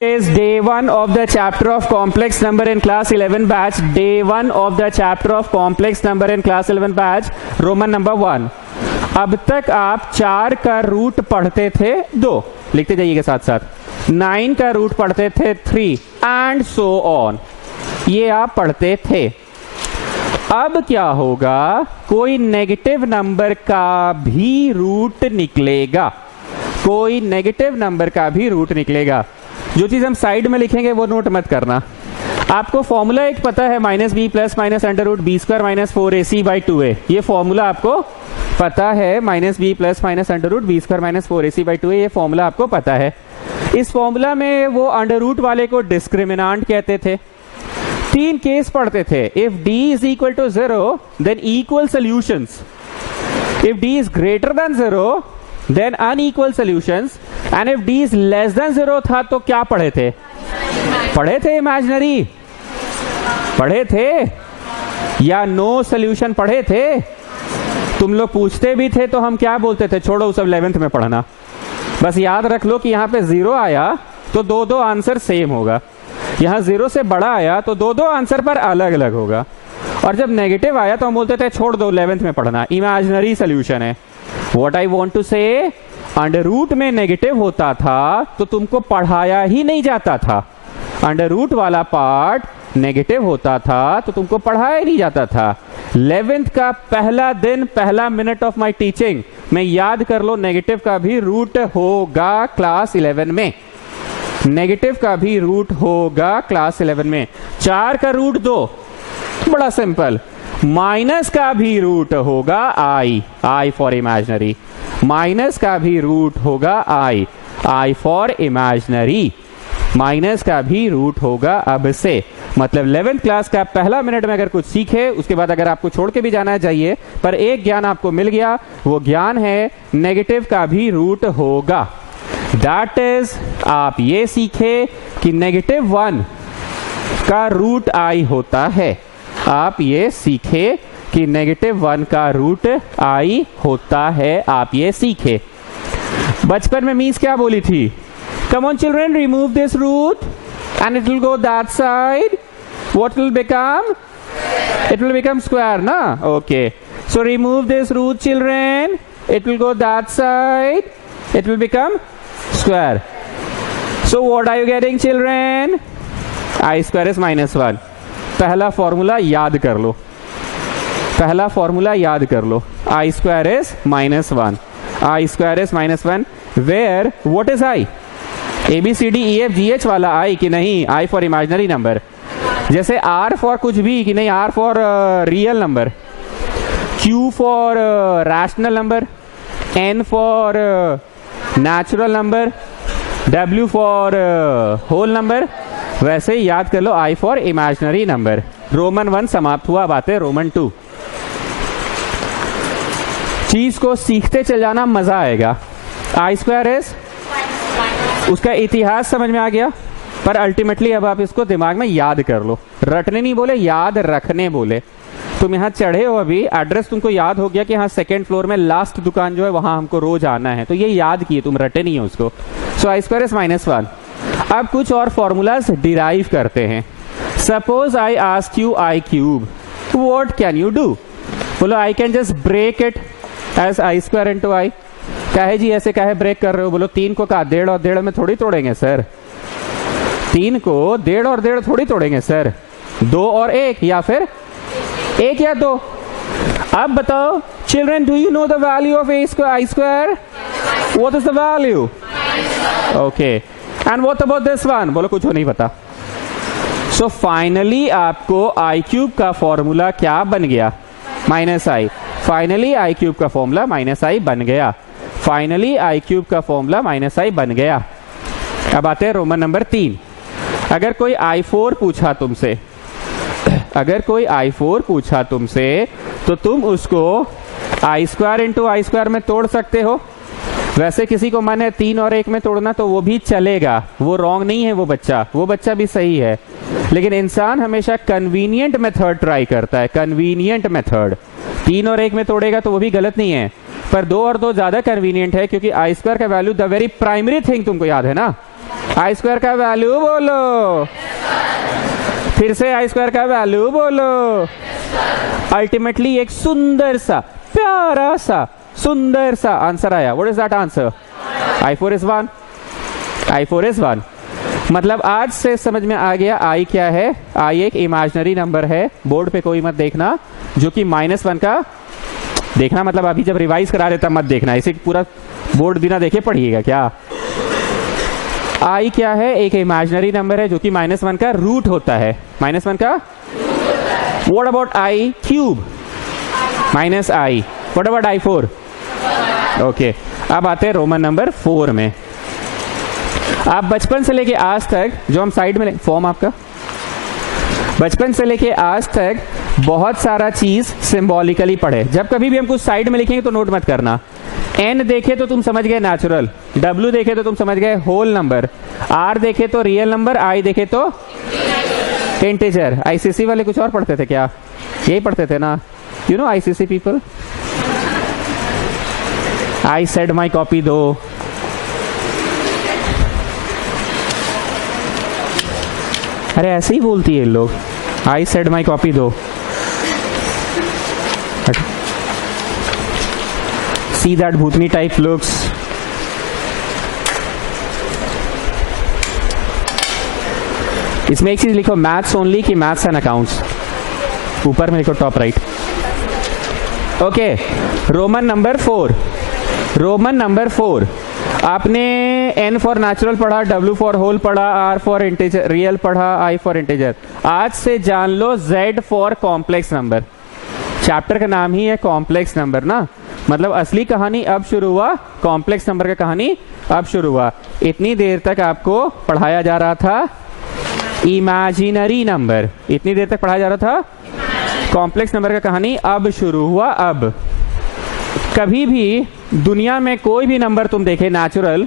Is day 1 of the chapter of complex number in class 11 batch. Day 1 of the chapter of complex number in class 11 batch. Roman number 1. अब तक आप 4 का root पढ़ते थे 2, लिखते जाइएगा साथ साथ। 9 का रूट पढ़ते थे 3 एंड सो ऑन, ये आप पढ़ते थे। अब क्या होगा, कोई नेगेटिव नंबर का भी रूट निकलेगा, कोई नेगेटिव नंबर का भी रूट निकलेगा। जो चीज हम साइड में लिखेंगे वो नोट मत करना। आपको फॉर्मूला एक पता है, minus B plus minus under root B square minus 4ac by 2a। ये फॉर्मूला आपको पता है, minus B plus minus under root B square minus 4ac by 2a, ये फॉर्मूला आपको पता है। इस फॉर्मूला में वो अंडर रूट वाले को डिस्क्रिमिनांट कहते थे। 3 केस पढ़ते थे। If d is equal to 0 then equal solutions, if d is greater than 0 then unequal solutions, and if d is less than 0 था तो क्या पढ़े थे? पढ़े थे इमेजिनरी, पढ़े थे या नो सॉल्यूशन पढ़े थे? तुम लोग पूछते भी थे तो हम क्या बोलते थे, छोड़ो वो सब 11th में पढ़ना। बस याद रख लो कि यहाँ पे 0 आया तो दो आंसर सेम होगा, यहाँ 0 से बड़ा आया तो दो आंसर पर अलग अलग होगा, और जब नेगेटिव आया तो हम बोलते थे छोड़ दो 11th में पढ़ना, इमेजिनरी सॉल्यूशन है। व्हाट आई वांट टू से, अंडर रूट में नेगेटिव होता था तो तुमको पढ़ाया ही नहीं जाता था। अंडर रूट वाला पार्ट नेगेटिव होता था तो तुमको पढ़ाया ही नहीं जाता था। 11th का पहला दिन, पहला मिनट ऑफ माय टीचिंग में याद कर लो, नेगेटिव का भी रूट होगा क्लास 11 में, नेगेटिव का भी रूट होगा क्लास 11 में। 4 का रूट 2, बड़ा सिंपल। माइनस का भी रूट होगा आई फॉर इमेजिनरी, माइनस का भी रूट होगा आई फॉर इमेजिनरी, माइनस का भी रूट होगा अब से। मतलब 11th क्लास का पहला मिनट में अगर कुछ सीखे, उसके बाद अगर आपको छोड़ के भी जाना चाहिए, पर एक ज्ञान आपको मिल गया, वो ज्ञान है नेगेटिव का भी रूट होगा। दैट इज, आप ये सीखे कि नेगेटिव 1 का रूट आई होता है, आप ये सीखे कि नेगेटिव 1 का रूट आई होता है, आप ये सीखे। बचपन में मीन्स क्या बोली थी, come on children remove this root and it will go that side, what will become, it will become square ना। Okay, so remove this root children, it will go that side, it will become square. So what are you getting children? I square is minus 1. पहला formula याद कर लो, पहला formula याद कर लो, I square is minus 1, I square is minus 1, where what is I? A B C D E F G H वाला I कि नहीं, I for imaginary number, जैसे R for कुछ भी कि नहीं, R for real number, Q for rational number, N for natural number, W for whole number, वैसे ही याद कर लो I for imaginary number. Roman 1 समाप्त हुआ, बातें रोमन 2। चीज को सीखते चल जाना, मजा आएगा। आई स्क्वायर इज, उसका इतिहास समझ में आ गया, पर अल्टीमेटली अब आप इसको दिमाग में याद कर लो। रटने नहीं बोले, याद रखने बोले। तुम यहाँ चढ़े हो, अभी एड्रेस तुमको याद हो गया कि हाँ 2nd फ्लोर में लास्ट दुकान जो है वहां हमको रोज आना है, तो ये याद किए, तुम रटे नहीं हो उसको। So I square is minus 1। अब कुछ और फॉर्मूलाज डिराइव करते हैं। Suppose I ask you I cube, what can you do? बोलो I can just break it as I square into I. काहे जी ऐसे काहे ब्रेक कर रहे हो? बोलो 3 को कहा 1.5 और 1.5 में थोड़ी तोड़ेंगे सर, 3 को 1.5 और 1.5 थोड़ी तोड़ेंगे सर, 2 और 1 या फिर 1 या 2। अब बताओ children, do you know the value of I square? What is the value? Okay, and what about this one? बोलो कुछ नहीं पता। सो फाइनली आपको आई क्यूब का फॉर्मूला क्या बन गया? Minus I. Finally I cube का फॉर्मूला माइनस आई बन गया, फाइनली आई क्यूब का फॉर्मूला माइनस आई बन गया। अब आते हैं रोमन नंबर 3। अगर कोई I4 पूछा तुमसे, अगर कोई I4 पूछा तुमसे, तो तुम उसको आई स्क्वायर इंटू आई स्क्वायर में तोड़ सकते हो। वैसे किसी को मन है 3 और 1 में तोड़ना तो वो भी चलेगा, वो रॉन्ग नहीं है, वो बच्चा भी सही है। लेकिन इंसान हमेशा कन्वीनियंट मेथड ट्राई करता है, कन्वीनियंट मेथड। 3 और 1 में तोड़ेगा तो वो भी गलत नहीं है, पर 2 और 2 ज्यादा कन्वीनियंट है, क्योंकि आई स्क्वायर का value the very primary thing तुमको याद है ना, आई स्क्वायर का वैल्यू बोलो, फिर से आई स्क्वायर का वैल्यू बोलो। अल्टीमेटली एक सुंदर सा, प्यारा सा, सुंदर सा आंसर आया। What is that answer? I4 is 1। I4 is 1। मतलब आज से समझ में आ गया आई क्या है। आई एक इमेजिनरी नंबर है, बोर्ड पे कोई मत देखना, जो कि -1 का देखना, मतलब अभी जब रिवाइज करा रहे तब मत देखना, इसे पूरा बोर्ड बिना देखे पढ़िएगा। क्या आई क्या है? एक इमेजिनरी नंबर है जो कि -1 का रूट होता है। -1 का what about I cube? -i। What about I4? Okay, अब आते हैं रोमन नंबर 4 में। आप बचपन से लेके आज तक, जो हम साइड में फॉर्म आपका, बचपन से लेके आज तक बहुत सारा चीज सिंबॉलिकली पढ़े। जब कभी भी हम कुछ साइड में लिखेंगे तो नोट मत करना। n देखे तो तुम समझ गए नेचुरल, w देखे तो तुम समझ गए होल नंबर, r देखे तो रियल नंबर, i देखे तो इंटीजर। आईसीसी वाले कुछ और पढ़ते थे क्या? यही पढ़ते थे ना? You know ICC people. I said my copy दो। अरे ऐसे ही बोलती है लोग, आई सेड माई कॉपी दो। See that Bhootni type looks. इसमें एक चीज लिखो, मैथ्स ओनली कि मैथ्स एंड अकाउंट्स। ऊपर में लिखो top right. Okay, Roman number 4। Roman number 4 आपने n फॉर नेचुरल पढ़ा, w फॉर होल पढ़ा, r फॉर इंटीजर रियल पढ़ा, i फॉर इंटीजर। आज से जान लो z for complex number. Chapter का नाम ही है कॉम्प्लेक्स नंबर ना, मतलब असली कहानी अब शुरू हुआ, कॉम्प्लेक्स नंबर का कहानी अब शुरू हुआ। इतनी देर तक आपको पढ़ाया जा रहा था इमेजिनरी नंबर, इतनी देर तक पढ़ाया जा रहा था कॉम्प्लेक्स नंबर का कहानी अब शुरू हुआ। अब कभी भी दुनिया में कोई भी नंबर तुम देखे नेचुरल,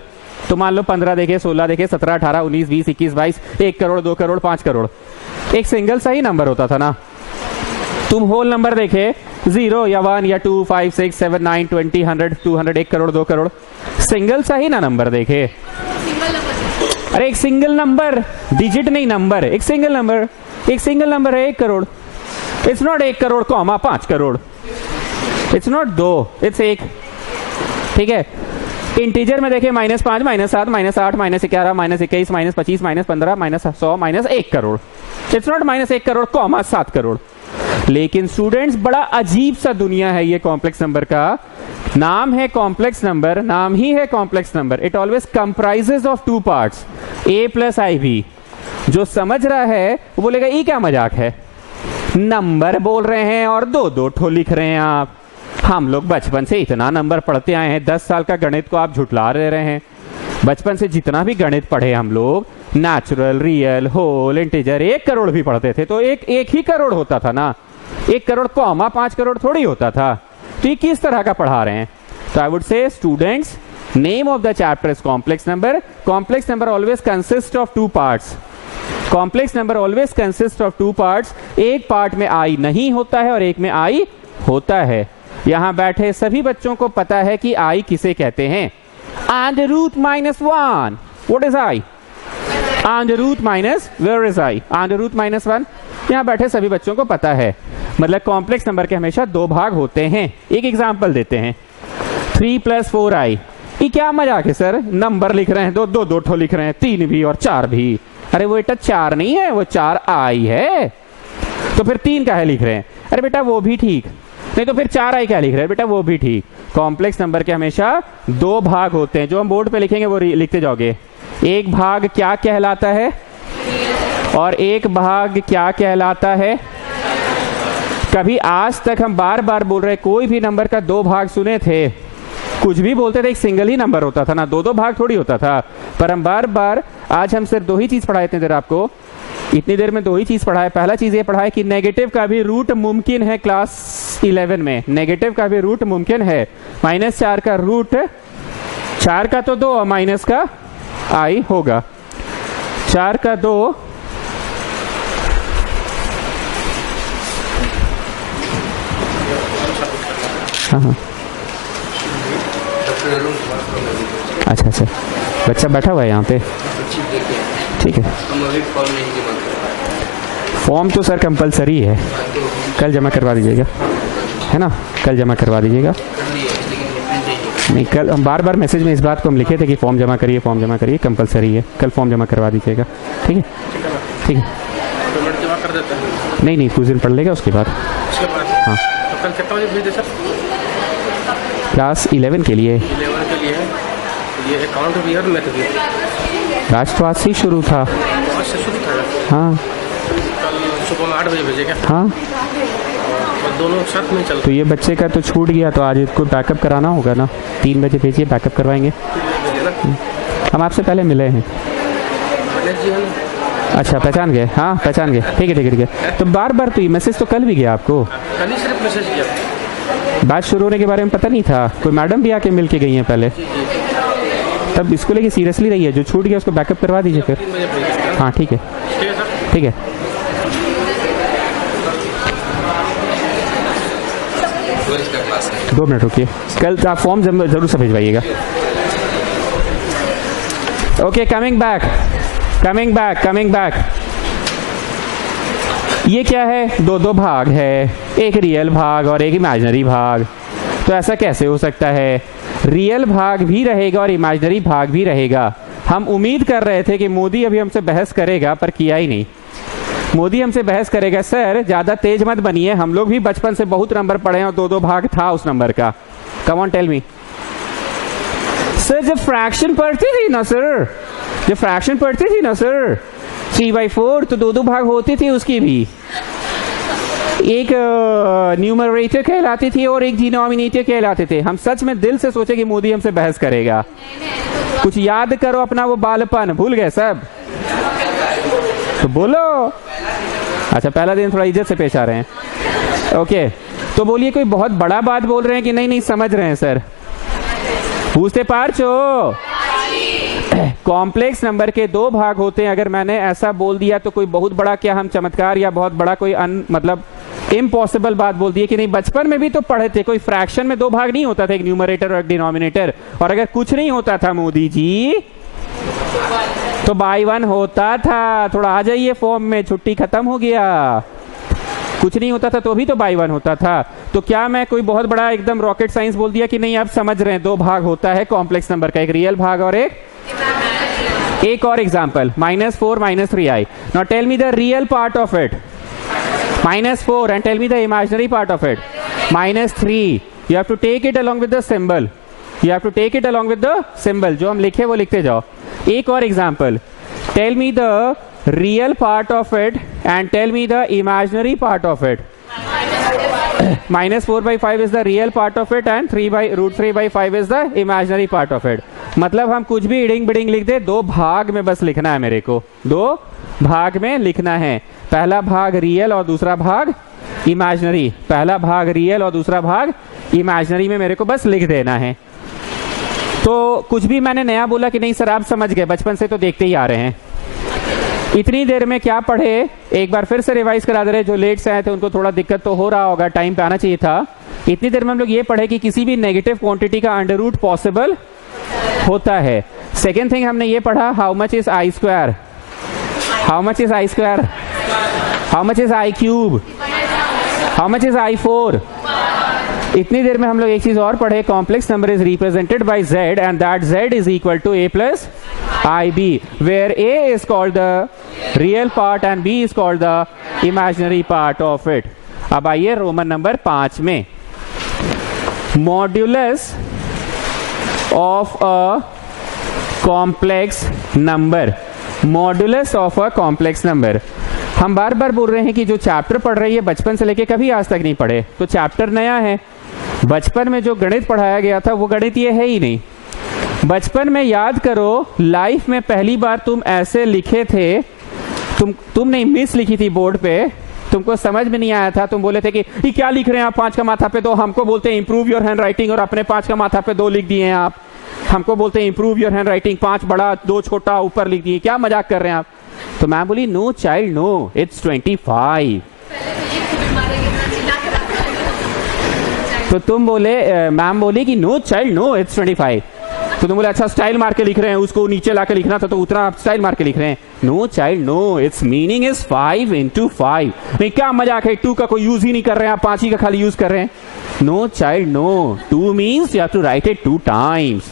तो मान लो 15 देखे, 16 देखे, 17, 18, 19, 20, 21, 22, 1 करोड़, 2 करोड़, 5 करोड़, एक सिंगल सा ही नंबर होता था ना। तुम होल नंबर देखे 0 या 1 या 2, 5, 6, 7, 9, 20, 100, 200, 1 करोड़, 2 करोड़, सिंगल सा ही ना नंबर देखे। अरे एक सिंगल नंबर, डिजिट नहीं नंबर, एक सिंगल नंबर, एक सिंगल नंबर है 1 crore. It's not 1 crore comma 5 crore, it's not 2, it's 1। ठीक है, इंटीजर में देखे -5, -7, -8, -11, -21, -25, -15, -100, -1 crore. It's not -1 crore comma 7 crore. लेकिन स्टूडेंट्स, बड़ा अजीब सा दुनिया है ये कॉम्प्लेक्स नंबर का। नाम है कॉम्प्लेक्स नंबर, नाम ही है complex number. It always comprises of 2 parts, a plus iv। जो समझ रहा है वो बोलेगा ये क्या मजाक है, नंबर बोल रहे हैं और 2-2 ठो लिख रहे हैं आप। हम लोग बचपन से इतना नंबर पढ़ते आए हैं, 10 साल का गणित को आप झुठला रहे हैं। बचपन से जितना भी गणित पढ़े हम लोग, natural, real, whole, integer, 1 crore भी पढ़ते थे तो एक ही करोड़ होता था ना, 1 करोड़ कॉमा 5 करोड़ थोड़ी होता था। तो ये किस तरह का पढ़ा रहे हैं? तो I would say students, name of the chapter is complex number. Complex number always consist of 2 parts. Complex number always consist of 2 parts. एक पार्ट में आई नहीं होता है और एक में आई होता है। यहां बैठे सभी बच्चों को पता है कि आई किसे कहते हैं। Under root -1, what is I? Under root minus, where is I? Under root -1। यहां बैठे सभी बच्चों को पता है। मतलब कॉम्प्लेक्स नंबर के हमेशा 2 भाग होते हैं। एक एग्जांपल देते हैं, 3 + 4i। ये क्या मजाक है सर, नंबर लिख रहे हैं, 2 ठो लिख रहे हैं, 3 भी और 4 भी। अरे वो बेटा 4 नहीं है, वो 4i है। तो फिर 3 काहे लिख रहे हैं? अरे बेटा वो भी ठीक, नहीं तो फिर 4i क्या लिख रहे हैं? बेटा वो भी ठीक। कॉम्प्लेक्स नंबर के हमेशा 2 भाग होते हैं। जो हम बोर्ड पे लिखेंगे वो लिखते जाओगे। एक भाग क्या कहलाता है और एक भाग क्या कहलाता है? कभी आज तक हम बार बार बोल रहे, कोई भी नंबर का 2 भाग सुने थे? कुछ भी बोलते थे, एक सिंगल ही नंबर होता था ना, 2 भाग थोड़ी होता था। पर हम बार बार, आज हम सिर्फ 2 ही चीज पढ़ाए इतनी देर आपको, इतनी देर में 2 ही चीज पढ़ाए। पहला चीज ये पढ़ाए कि नेगेटिव का भी रूट मुमकिन है। क्लास 11 में नेगेटिव का भी रूट मुमकिन है। -4 का रूट, 4 का तो 2 और माइनस का i होगा। 4 का 2 हाँ, अच्छा। बच्चा बैठा हुआ है यहाँ पे, ठीक है। फॉर्म तो सर कंपलसरी है, कल जमा करवा दीजिएगा, है ना, कल जमा करवा दीजिएगा। नहीं, कल हम बार बार मैसेज में इस बात को हम लिखे थे कि फॉर्म जमा करिए, फॉर्म जमा करिए, कंपलसरी है, कल फॉर्म जमा करवा दीजिएगा, ठीक है, ठीक है। नहीं कुछ दिन पढ़ लेगा उसके बाद। हाँ, तो कल कितना बजे भेज दे सर? क्लास 11 के लिए। 11 के लिए ये अकाउंट भी है और मैथ भी है। बैच तो आज से ही शुरू था। आज से शुरू था? हाँ, कल सुबह में 8 बजे भेजेगा। हाँ, और दोनों साथ में चल। तो ये बच्चे का तो छूट गया, तो आज इसको बैकअप कराना होगा ना, 3 बजे भेजिए, बैकअप करवाएंगे। हम आपसे पहले मिले हैं। अच्छा, पहचान गए? हाँ, पहचान गए, ठीक है, ठीक है, ठीक है। तो बार बार तो ये मैसेज तो कल भी गया आपको, कल ही सिर्फ मैसेज किया। बैच शुरू होने के बारे में पता नहीं था? कोई मैडम भी आके मिल के गई हैं पहले, तब इसको लेके सीरियसली रही है। जो छूट गया उसको बैकअप करवा दीजिए फिर। हाँ, ठीक है, ठीक है। दो मिनट रुकिए, कल आप फॉर्म जरूर से भिजवाइएगा। Okay, coming back. ये क्या है? दो भाग है, एक रियल भाग और एक इमेजिनरी भाग। तो ऐसा कैसे हो सकता है? रियल भाग भी रहेगा और इमेजिनरी भाग भी रहेगा। हम उम्मीद कर रहे थे कि मोदी अभी हमसे बहस करेगा, पर किया ही नहीं। मोदी हमसे बहस करेगा, सर ज्यादा तेज मत बनिए, हम लोग भी बचपन से बहुत नंबर पढ़े हैं और दो भाग था उस नंबर का। Come on tell me sir, जब फ्रैक्शन पढ़ती थी ना सर, 3/4 तो दो भाग होती थी उसकी भी। एक न्यूमरेटर कहलाती थी और एक डिनोमिनेटर कहलाते थे। हम सच में दिल से सोचे कि मोदी हमसे बहस करेगा। कुछ याद करो अपना वो बालपन, भूल गए सब? तो बोलो। अच्छा, पहला दिन थोड़ा इज्जत से पेश आ रहे हैं। ओके, तो बोलिए कोई बहुत बड़ा बात बोल रहे हैं कि नहीं समझ रहे हैं सर? पूछते पार्चो, कॉम्प्लेक्स नंबर के 2 भाग होते हैं। अगर मैंने ऐसा बोल दिया तो कोई बहुत बड़ा क्या हम चमत्कार या बहुत बड़ा कोई मतलब इम्पॉसिबल बात बोल दी कि नहीं? बचपन में भी तो पढ़े थे, कोई फ्रैक्शन में 2 भाग नहीं होता था, एक न्यूमरेटर और एक डिनोमिनेटर। और अगर कुछ नहीं होता था मोदी जी तो बाई 1 होता था। थोड़ा आ जाइए फॉर्म में, छुट्टी खत्म हो गया। कुछ नहीं होता था तो भी तो बाई 1 होता था। तो क्या मैं कोई बहुत बड़ा एकदम रॉकेट साइंस बोल दिया कि नहीं? आप समझ रहे हैं, 2 भाग होता है कॉम्प्लेक्स नंबर का, एक रियल भाग और एक और example, -4 -3i। Now tell me the real part of it, -4, and tell me the imaginary part of it, -3। You have to take it along with the symbol, जो हम लिखे वो लिखते जाओ। एक और example, tell me the real part of it and tell me the imaginary part of it. -4/5 is the real part of it and √3/5 is the imaginary part of it. मतलब हम कुछ भी इडिंग बिडिंग लिख दे, 2 भाग में बस लिखना है मेरे को, 2 भाग में लिखना है। पहला भाग रियल और दूसरा भाग इमेजिनरी, पहला भाग रियल और दूसरा भाग इमेजिनरी में मेरे को बस लिख देना है। तो कुछ भी मैंने नया बोला कि नहीं सर? आप समझ गए, बचपन से तो देखते ही आ रहे हैं। इतनी देर में क्या पढ़े, एक बार फिर से रिवाइज करा दे रहे। जो लेट से आए थे उनको थोड़ा दिक्कत तो हो रहा होगा, टाइम पे आना चाहिए था। इतनी देर में हम लोग ये पढ़े कि किसी भी नेगेटिव क्वांटिटी का अंडर रूट पॉसिबल होता है। सेकेंड थिंग हमने ये पढ़ा, how much is i square, how much is i square, how much is i cube, how much is i4। इतनी देर में हम लोग एक चीज और पढ़े, complex number is represented by z and that z is equal to a plus ib, where a is called the real part and b is called the imaginary part of it. अब आइए Roman number 5 में, modulus of a complex number, modulus of a complex number. हम बार बार बोल रहे हैं कि जो चैप्टर पढ़ रही है बचपन से लेके कभी आज तक नहीं पढ़े, तो चैप्टर नया है। बचपन में जो गणित पढ़ाया गया था वो गणित ये है ही नहीं। बचपन में याद करो, लाइफ में पहली बार तुम ऐसे लिखे थे, तुम नहीं मिस लिखी थी बोर्ड पे, तुमको समझ में नहीं आया था, तुम बोले थे कि ये क्या लिख रहे हैं आप, 5 का माथा पे 2। हमको बोलते हैं इंप्रूव योर हैंड राइटिंग, और अपने 5 का माथा पे 2 लिख दिए हैं आप। हमको बोलते हैं इंप्रूव योर हैंड राइटिंग, 5 बड़ा 2 छोटा ऊपर लिख दिए, क्या मजाक कर रहे हैं आप? तो मैम बोली नो चाइल्ड नो, इट्स 25। तो तुम बोले, मैम बोली कि नो चाइल्ड नो, इट्स 25। तो तुम बोले अच्छा स्टाइल मार के लिख रहे हैं, उसको नीचे ला के लिखना था तो उतना आप स्टाइल मार के लिख रहे हैं। No child no, it's meaning is 5 into 5। नहीं क्या मजाक है, 2 का कोई यूज ही नहीं कर रहे हैं आप, 5 ही का खाली यूज कर रहे हैं। No child no, 2 means you have to write it 2 times।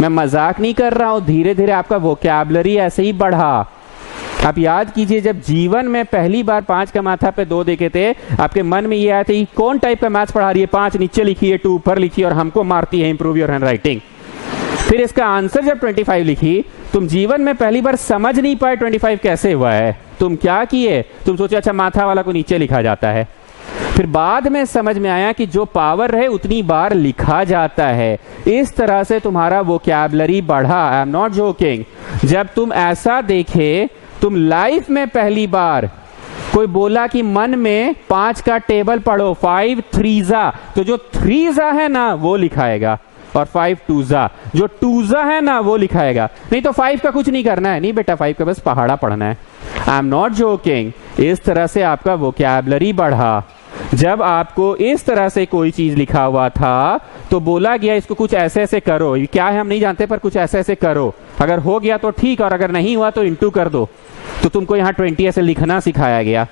मैं मजाक नहीं कर रहा हूं, धीरे धीरे आपका वोकैबुलरी ऐसे ही बढ़ा। आप याद कीजिए जब जीवन में पहली बार 5 का माथा पे 2 देखे थे, आपके मन में ये आया था कि कौन टाइप का मैथ्स पढ़ा रही है, 5 नीचे लिखी है 2 ऊपर लिखी और हमको मारती है इंप्रूव योर हैंड राइटिंग। फिर इसका आंसर जब 25 लिखी, तुम जीवन में पहली बार समझ नहीं पाए 25 कैसे हुआ है। तुम क्या किए, तुम सोचे अच्छा माथा वाला को नीचे लिखा जाता है। फिर बाद में समझ में आया कि जो पावर है उतनी बार लिखा जाता है। इस तरह से तुम्हारा वोकैबुलरी बढ़ा। I am not joking. जब तुम ऐसा देखे, तुम लाइफ में पहली बार कोई बोला कि मन में 5 का टेबल पढ़ो, 5 3 तो जो 3 है ना वो लिखाएगा और 5 2 जो 2 है ना वो लिखाएगा। नहीं तो 5 का कुछ नहीं करना है। नहीं बेटा 5 का बस पहाड़ा पढ़ना है। I am not joking. इस तरह से आपका वोकैबुलरी बढ़ा। जब आपको इस तरह से कोई चीज लिखा हुआ था तो बोला गया इसको कुछ ऐसे ऐसे करो, क्या है हम नहीं जानते पर कुछ ऐसे ऐसे करो, अगर हो गया तो ठीक और अगर नहीं हुआ तो इंटू कर दो। तो तुमको यहाँ 20 ऐसे लिखना सिखाया गया।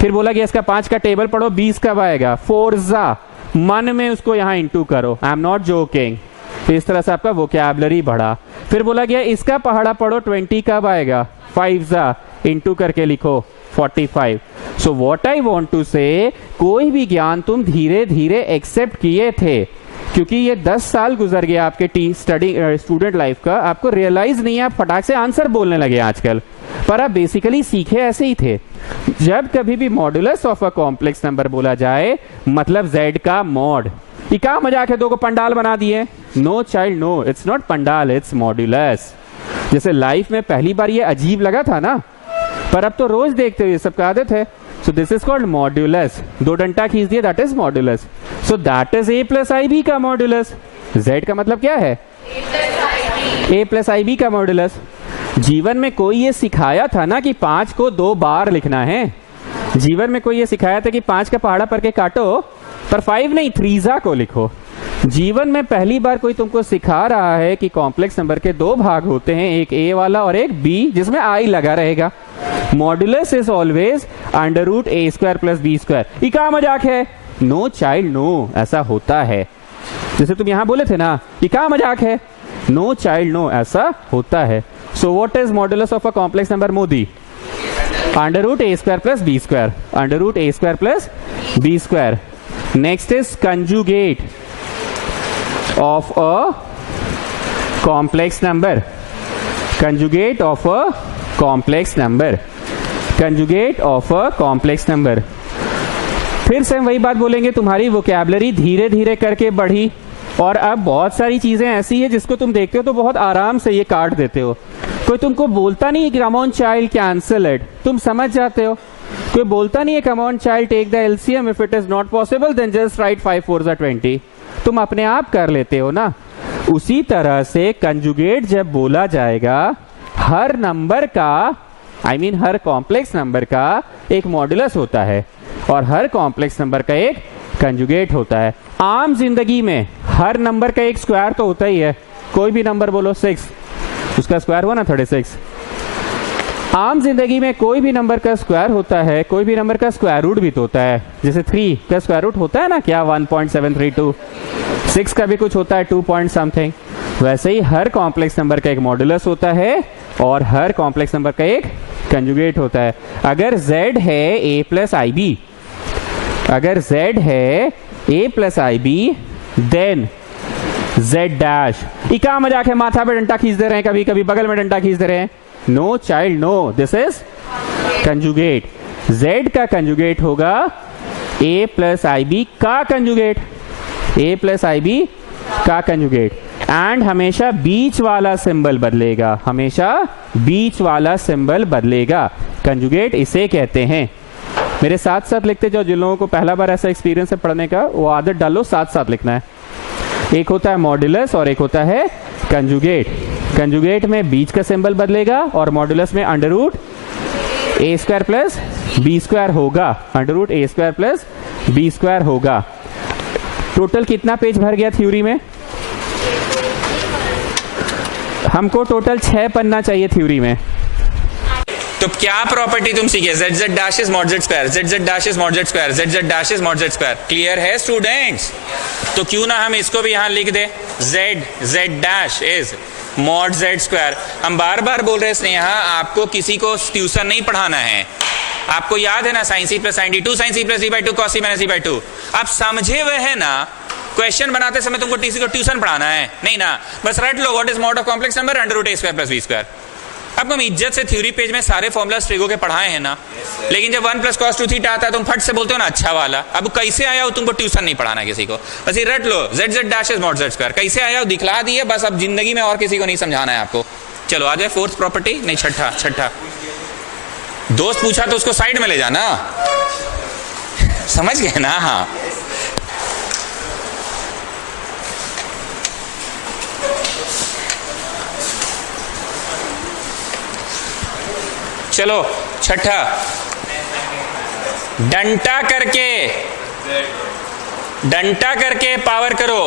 फिर बोला गया इसका 5 का टेबल पढ़ो, 20 कब आएगा, 4 मन में उसको यहाँ इंटू करो। I am not joking. तो इस तरह से आपका वोकैबुलरी बढ़ा। फिर बोला गया इसका पहाड़ा पढ़ो, 20 कब आएगा, 5 इंटू करके लिखो 45। So what I want to say, कोई भी ज्ञान तुम धीरे धीरे एक्सेप्ट किए थे, क्योंकि ये 10 साल गुजर गया आपके स्टूडेंट लाइफ का, आपको रियलाइज नहीं है, आप फटाक से आंसर बोलने लगे आजकल, पर आप बेसिकली सीखे ऐसे ही थे। जब कभी भी modulus of a complex number बोला जाए, मतलब z का मॉड। ये क्या मजाक है, 2 को पंडाल बना दिए। No child no, it's not pandal, it's modulus. जैसे लाइफ में पहली बार ये अजीब लगा था ना, पर अब तो रोज देखते हुए सबका आदत है। So this is called modulus. 2 डंडा खींच दिया, that is modulus. So that is a plus IB का मॉड्यूलस। z का मतलब क्या है, a प्लस IB का मॉड्यूलस। जीवन में कोई ये सिखाया था ना कि 5 को 2 बार लिखना है। जीवन में कोई ये सिखाया था कि 5 का पहाड़ा पर के काटो, पर 5 नहीं 3 को लिखो। जीवन में पहली बार कोई तुमको सिखा रहा है कि कॉम्प्लेक्स नंबर के 2 भाग होते हैं, एक a वाला और एक b जिसमें i लगा रहेगा। Modulus is always √a² + b²। ये क्या मजाक है, नो चाइल्ड नो, ऐसा होता है। जैसे तुम यहां बोले थे ना, ये क्या मजाक है, नो चाइल्ड नो, ऐसा होता है। So what is modulus of a complex number Modi, √a² + b², √a² + b²। Next is conjugate of a complex number, conjugate of a complex number, conjugate of a complex number। फिर से हम वही बात बोलेंगे, तुम्हारी वोकैबुलरी धीरे धीरे करके बढ़ी और अब बहुत सारी चीजें ऐसी है जिसको तुम देखते हो तो बहुत आराम से ये काट देते हो। कोई तुमको बोलता नहीं है come on child cancel it, तुम समझ जाते हो। कोई बोलता नहीं है come on child take the LCM, if it is not possible then just write 5 4 20। तुम अपने आप कर लेते हो ना। उसी तरह से कंजुगेट जब बोला जाएगा, हर नंबर का हर कॉम्प्लेक्स नंबर का एक मॉड्यूलस होता है और हर कॉम्प्लेक्स नंबर का एक कंजुगेट होता है। आम जिंदगी में हर नंबर का एक स्क्वायर तो होता ही है। कोई भी नंबर बोलो 6, उसका स्क्वायर हुआ ना 36। आम जिंदगी में कोई भी नंबर का स्क्वायर होता है, कोई भी नंबर का स्क्वायर रूट भी तो होता है। जैसे 3 का स्क्वायर रूट होता है ना, क्या 1.732। 6 का भी कुछ होता है 2 पॉइंट समथिंग। वैसे ही हर कॉम्प्लेक्स नंबर का एक मॉड्यूलस होता है और हर कॉम्प्लेक्स नंबर का एक कंजुगेट होता है। अगर z है a प्लस IB, अगर z है a plus IB then z dash. क्या मजाक है, माथा पे डंडा खींच दे रहे हैं, कभी कभी बगल में डंडा खींच दे रहे हैं। No child no, this is conjugate. z का कंजुगेट होगा a प्लस IB का कंजुगेट, a प्लस IB का कंजुगेट। एंड हमेशा बीच वाला सिंबल बदलेगा, हमेशा बीच वाला सिंबल बदलेगा। कंजुगेट इसे कहते हैं। मेरे साथ साथ लिखते जाओ, जिन लोगों को पहला बार ऐसा एक्सपीरियंस है पढ़ने का, वो आदत डालो, साथ साथ लिखना है। एक होता है मॉड्यूलस और एक होता है कंजुगेट। कंजुगेट में बीच का सिंबल बदलेगा और मॉड्यूलस में √a² + b² होगा, √a² + b² होगा। टोटल कितना पेज भर गया थ्योरी में? हमको टोटल 6 पन्ना चाहिए थ्योरी में। तो क्या प्रॉपर्टी तुम सीखे? Z z dash is mod z square, z z dash is mod z square, z z dash is mod z square. Clear है स्टूडेंट्स? तो क्यों ना हम इसको भी यहां लिख दे, z z dash is mod z square. हम बार बार बोल रहे हैं स्नेहा, आपको किसी को ट्यूशन नहीं पढ़ाना है। आपको याद है ना sine C plus sine D, 2 sine C plus D by 2 cos C minus C by 2। आप समझे हुए है ना? क्वेश्चन बनाते समय तुमको किसी को ट्यूशन पढ़ाना है नहीं ना, बस रट लो what is mod of complex number under root a square plus b square. अब हम इज्जत से थ्योरी पेज में सारे फॉर्मूला स्ट्रिगो के पढ़ाए हैं ना, लेकिन जब 1 प्लस कॉस 2 थीटा आता है तुम फट से बोलते हो ना अच्छा वाला। अब कैसे आया हो, तुमको ट्यूशन नहीं पढ़ाना किसी को, बस ये रट लो z z dash is mod z square. कैसे आया हो दिखला दिए बस, अब जिंदगी में और किसी को नहीं समझाना है आपको। चलो आ जाए फोर्थ प्रॉपर्टी, नहीं छठा। दोस्त पूछा तो उसको साइड में ले जाना, समझ गए ना? हाँ चलो छठा, डंटा करके पावर करो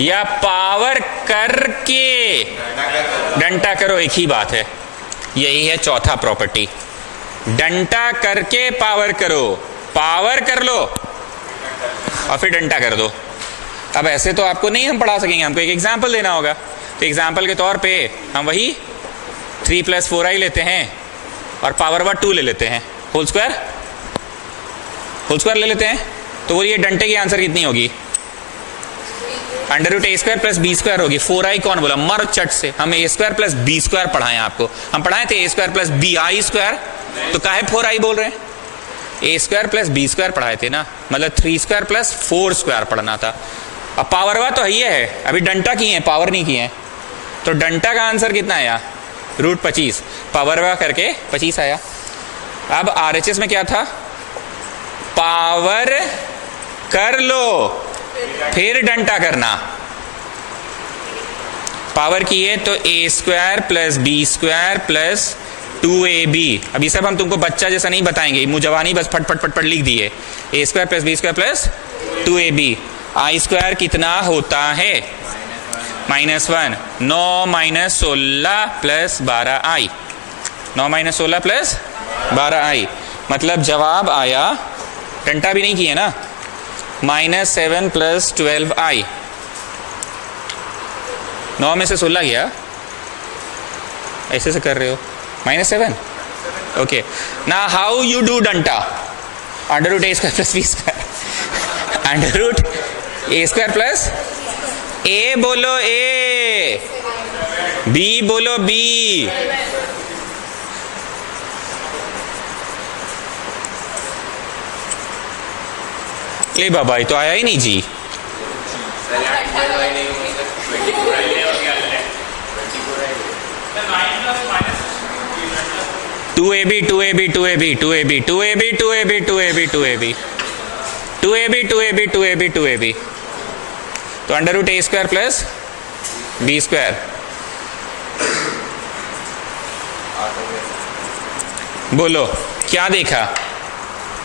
या पावर करके डंटा करो, एक ही बात है। यही है चौथा प्रॉपर्टी, डंटा करके पावर करो, पावर कर लो और फिर डंटा कर दो। अब ऐसे तो आपको नहीं हम पढ़ा सकेंगे, हमको एक एग्जाम्पल देना होगा। तो एग्जाम्पल के तौर पे हम वही 3 + 4i लेते हैं और पावर 2 ले लेते हैं, होल स्क्वायर ले लेते हैं। तो बोलिए डंटे की आंसर कितनी होगी? Under root a square plus b square होगी। 4i कौन बोला? मर चट से। हम a square plus b square पढ़ाए आपको, हम पढ़ाए थे a square plus b i square, तो काहे 4i बोल रहे हैं? A square plus b square पढ़ाए थे ना, मतलब 3 स्क्वायर प्लस 4 स्क्वायर पढ़ना था। अब पावर तो ये है, अभी डंटा किए हैं, पावर नहीं किए हैं। तो डंटा का आंसर कितना आया? रूट 25, पावर करके 25 आया। अब RHS में क्या था? पावर कर लो फिर डंटा करना। पावर किए तो a square plus b square plus 2ab। अभी सब हम तुमको बच्चा जैसा नहीं बताएंगे, मुझवानी बस फट लिख दिए। A square plus b square plus 2ab। I square कितना होता है? -1। 9 - 16 प्लस 12i, 9 - 16 प्लस 12i, मतलब जवाब आया, डंटा भी नहीं किए ना, -7 प्लस 12i। 9 में से 16 गया, ऐसे से कर रहे हो, -7। ओके, ना हाउ यू डू डंटा? Under root a square plus b square, under root a square plus a बोलो ए, बी बोलो बी। ले बाबा, ये तो आया ही नहीं जी। टू ए बी तो under root a square plus b square. बोलो क्या देखा?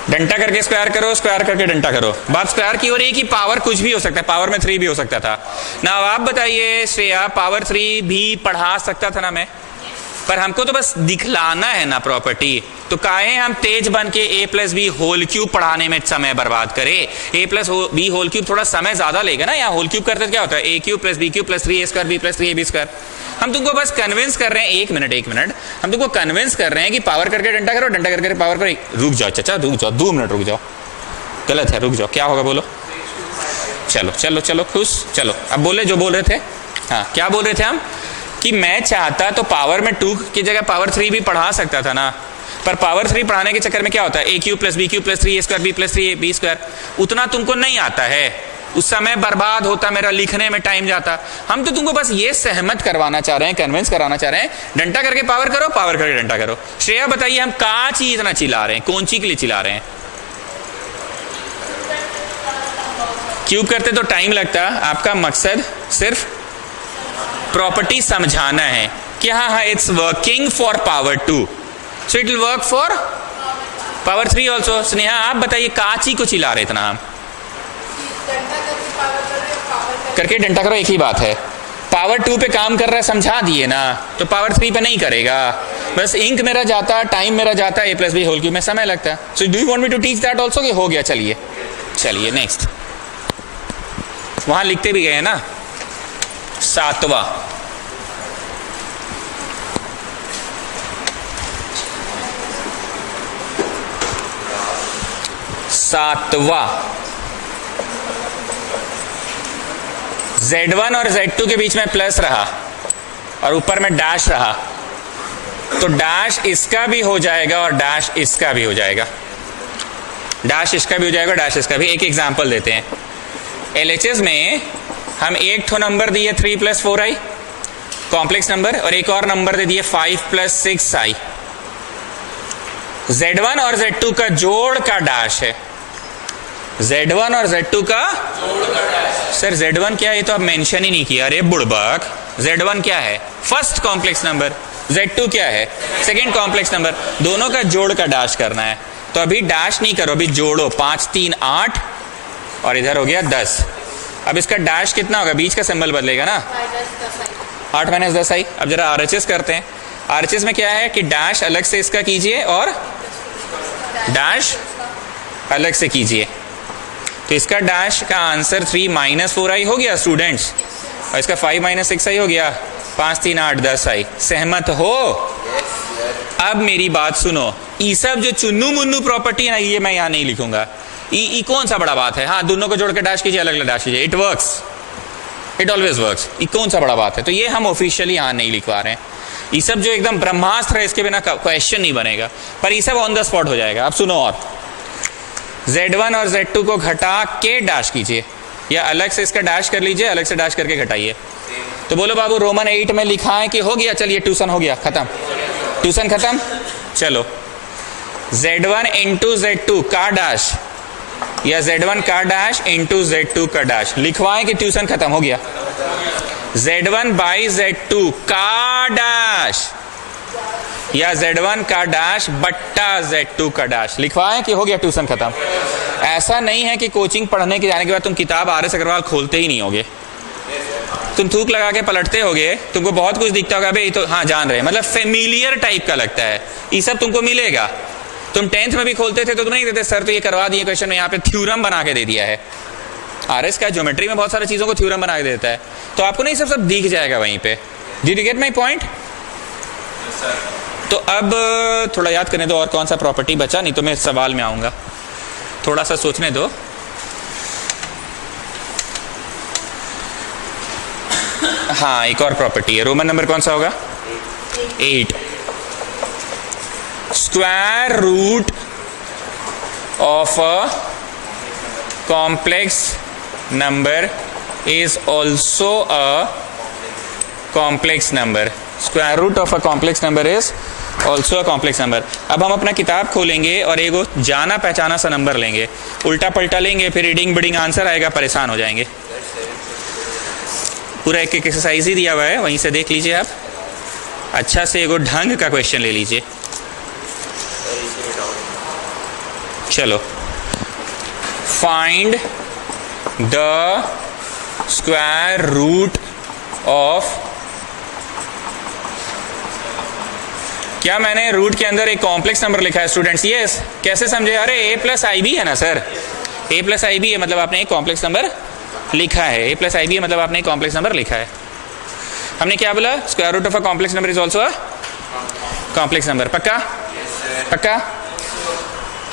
डंटा करके स्क्वायर करो, स्क्वायर करके डंटा करो। बात स्क्वायर की हो रही है कि पावर कुछ भी हो सकता है, पावर में 3 भी हो सकता था ना। अब आप बताइए श्रेया, पावर 3 भी पढ़ा सकता था ना मैं, पर हमको तो बस दिखलाना है ना प्रॉपर्टी। तो काहे हम तेज बन के a + b होल क्यूब पढ़ाने में समय बर्बाद करे? a + b होल क्यूब थोड़ा समय ज्यादा लेगा ना। यहाँ होल क्यूब करते तो क्या होता है? a cube plus b cube plus 3a square b plus 3ab square. हम तुमको बस कन्विंस कर रहे हैं, एक मिनट, हम तुमको कन्विंस कर रहे हैं कि पावर करके डंटा करो, डंटा करके पावर करो। रुक जाओ चाचा, रुक जाओ, 2 मिनट रुक जाओ, गलत है, रुक जाओ। क्या होगा बोलो? चलो खुश, चलो अब बोले जो बोल रहे थे। हाँ, क्या बोल रहे थे हम? कि मैं चाहता तो पावर में 2 की जगह पावर 3 भी पढ़ा सकता था ना, पर पावर 3 पढ़ाने के चक्कर में क्या होता है? a cube plus b cube plus 3a square b plus 3ab square, उतना तुमको नहीं आता है, उस समय बर्बाद होता, मेरा लिखने में टाइम जाता। हम तो तुमको बस ये सहमत करवाना चाह रहे हैं, कन्विंस कराना चाह रहे हैं, डंटा करके पावर करो, पावर करके डंटा करो। श्रेया बताइए, हम का चीज इतना चिल्ला रहे हैं? कौन चीज के लिए चिल्ला रहे हैं? क्यूब करते तो टाइम लगता, आपका मकसद सिर्फ प्रॉपर्टी समझाना है कि हाँ it's working for power 2, so it will work for power 3 also. Sneha आप बताइए, काची को चिल्ला रहे इतना? हम करके डंटा करो, एक ही बात है। पावर 2 पे काम कर रहा है, समझा दिए ना, तो पावर 3 पे नहीं करेगा। बस इंक मेरा जाता, टाइम मेरा जाता, a plus B whole cube में समय लगता। So do you want me to teach that also? कि हो गया, चलिए चलिए नेक्स्ट। वहां लिखते भी गए ना, 7वां। Z1 और Z2 के बीच में प्लस रहा और ऊपर में डैश रहा, तो डैश इसका भी हो जाएगा और डैश इसका भी हो जाएगा, डैश इसका भी हो जाएगा, डैश इसका भी। एक एग्जांपल देते हैं। LHS में हम एक ठो नंबर दिए 3 + 4i कॉम्प्लेक्स नंबर, और एक और नंबर दे दिए 5 + 6i। Z1 और Z2 का जोड़ का डैश है, Z1 और Z2 का सर Z1 क्या है, ये तो आप मेंशन ही नहीं किया। अरे बुड़बक, Z1 क्या है? First complex number. Z2 क्या है? Second complex number. दोनों का जोड़ का डैश करना है, तो अभी डैश नहीं करो, अभी जोड़ो। 5 3 8 और इधर हो गया 10। अब इसका डैश कितना होगा? बीच का सिंबल बदलेगा ना, 8 - 10i। अब जरा RHS करते हैं। RHS में क्या है कि डैश अलग से इसका कीजिए और डैश अलग से कीजिए, तो इसका डैश का आंसर 3 - 4i हो गया स्टूडेंट्स, और इसका 5 - 6i हो गया। 5 3 8 10i। सहमत हो? अब मेरी बात सुनो, ये सब जो चुन्नू मुन्नू प्रॉपर्टी है ना, ये मैं यहाँ नहीं लिखूंगा। ई कौन सा बड़ा बात है? हाँ, दोनों को जोड़ के डैश कीजिए, अलग अलग डैश कीजिए, it works, it always works. ये कौन सा बड़ा बात है? तो ये हम ऑफिशियली यहाँ नहीं लिखवा रहे हैं। ये सब जो एकदम ब्रह्मास्त्र है, इसके बिना क्वेश्चन नहीं बनेगा, पर ये सब ऑन द स्पॉट हो जाएगा। अब सुनो, और Z1 और Z2 को घटा के डैश कीजिए, या अलग से इसका डैश कर लीजिए, अलग से डैश करके घटाइए। तो बोलो बाबू, रोमन 8 में लिखा है कि हो गया? चलिए ट्यूशन हो गया, खत्म, ट्यूशन खत्म। चलो, Z1 × Z2 का डैश, या Z1 का डैश × Z2 का डैश लिखवाएं कि ट्यूशन खत्म हो गया। Z1/Z2 का डैश, या Z1 का डैश बट्टा Z2 का डैश लिखवाएं कि हो गया, ट्यूशन खत्म। ऐसा नहीं है कि कोचिंग पढ़ने के जाने के बाद तुम किताब RS अग्रवाल खोलते ही नहीं होगे, तुम थूक लगा के पलटते होगे, तुमको बहुत कुछ दिखता होगा, भाई तो हाँ जान रहे, मतलब फेमिलियर टाइप का लगता है, ये सब तुमको मिलेगा। तुम 10th में भी खोलते थे तो तुम नहीं देते, सर तो ये करवा दिए क्वेश्चन में, यहाँ पे थ्योरम बना के दे दिया है। RS का ज्योमेट्री में बहुत सारी चीजों को थ्योरम बना के देता है, तो आपको नहीं सब दिख जाएगा वहीं पे। Did you get my point? तो अब थोड़ा याद करने दो, और कौन सा प्रॉपर्टी बचा, नहीं तो मैं सवाल में आऊंगा, थोड़ा सा सोचने दो। हाँ, एक और प्रॉपर्टी है, रोमन नंबर कौन सा होगा? 8। Square root of a complex number is also a complex number. Square root of a complex number is also a complex number. अब हम अपना किताब खोलेंगे और एगो जाना पहचाना सा नंबर लेंगे, उल्टा पलटा लेंगे, फिर रीडिंग बिडिंग आंसर आएगा, परेशान हो जाएंगे। पूरा एक एक्सरसाइज ही दिया हुआ है, वहीं से देख लीजिए आप, अच्छा से एगो ढंग का क्वेश्चन ले लीजिए। चलो, find the square root of, क्या मैंने रूट के अंदर एक कॉम्प्लेक्स नंबर लिखा है स्टूडेंट्स? यस। कैसे समझे? अरे a + ib है ना सर, a + ib है मतलब आपने एक कॉम्प्लेक्स नंबर लिखा है, a + ib है मतलब आपने एक कॉम्प्लेक्स नंबर लिखा है। हमने क्या बोला? Square root of a complex number is also a complex number. पक्का? पक्का?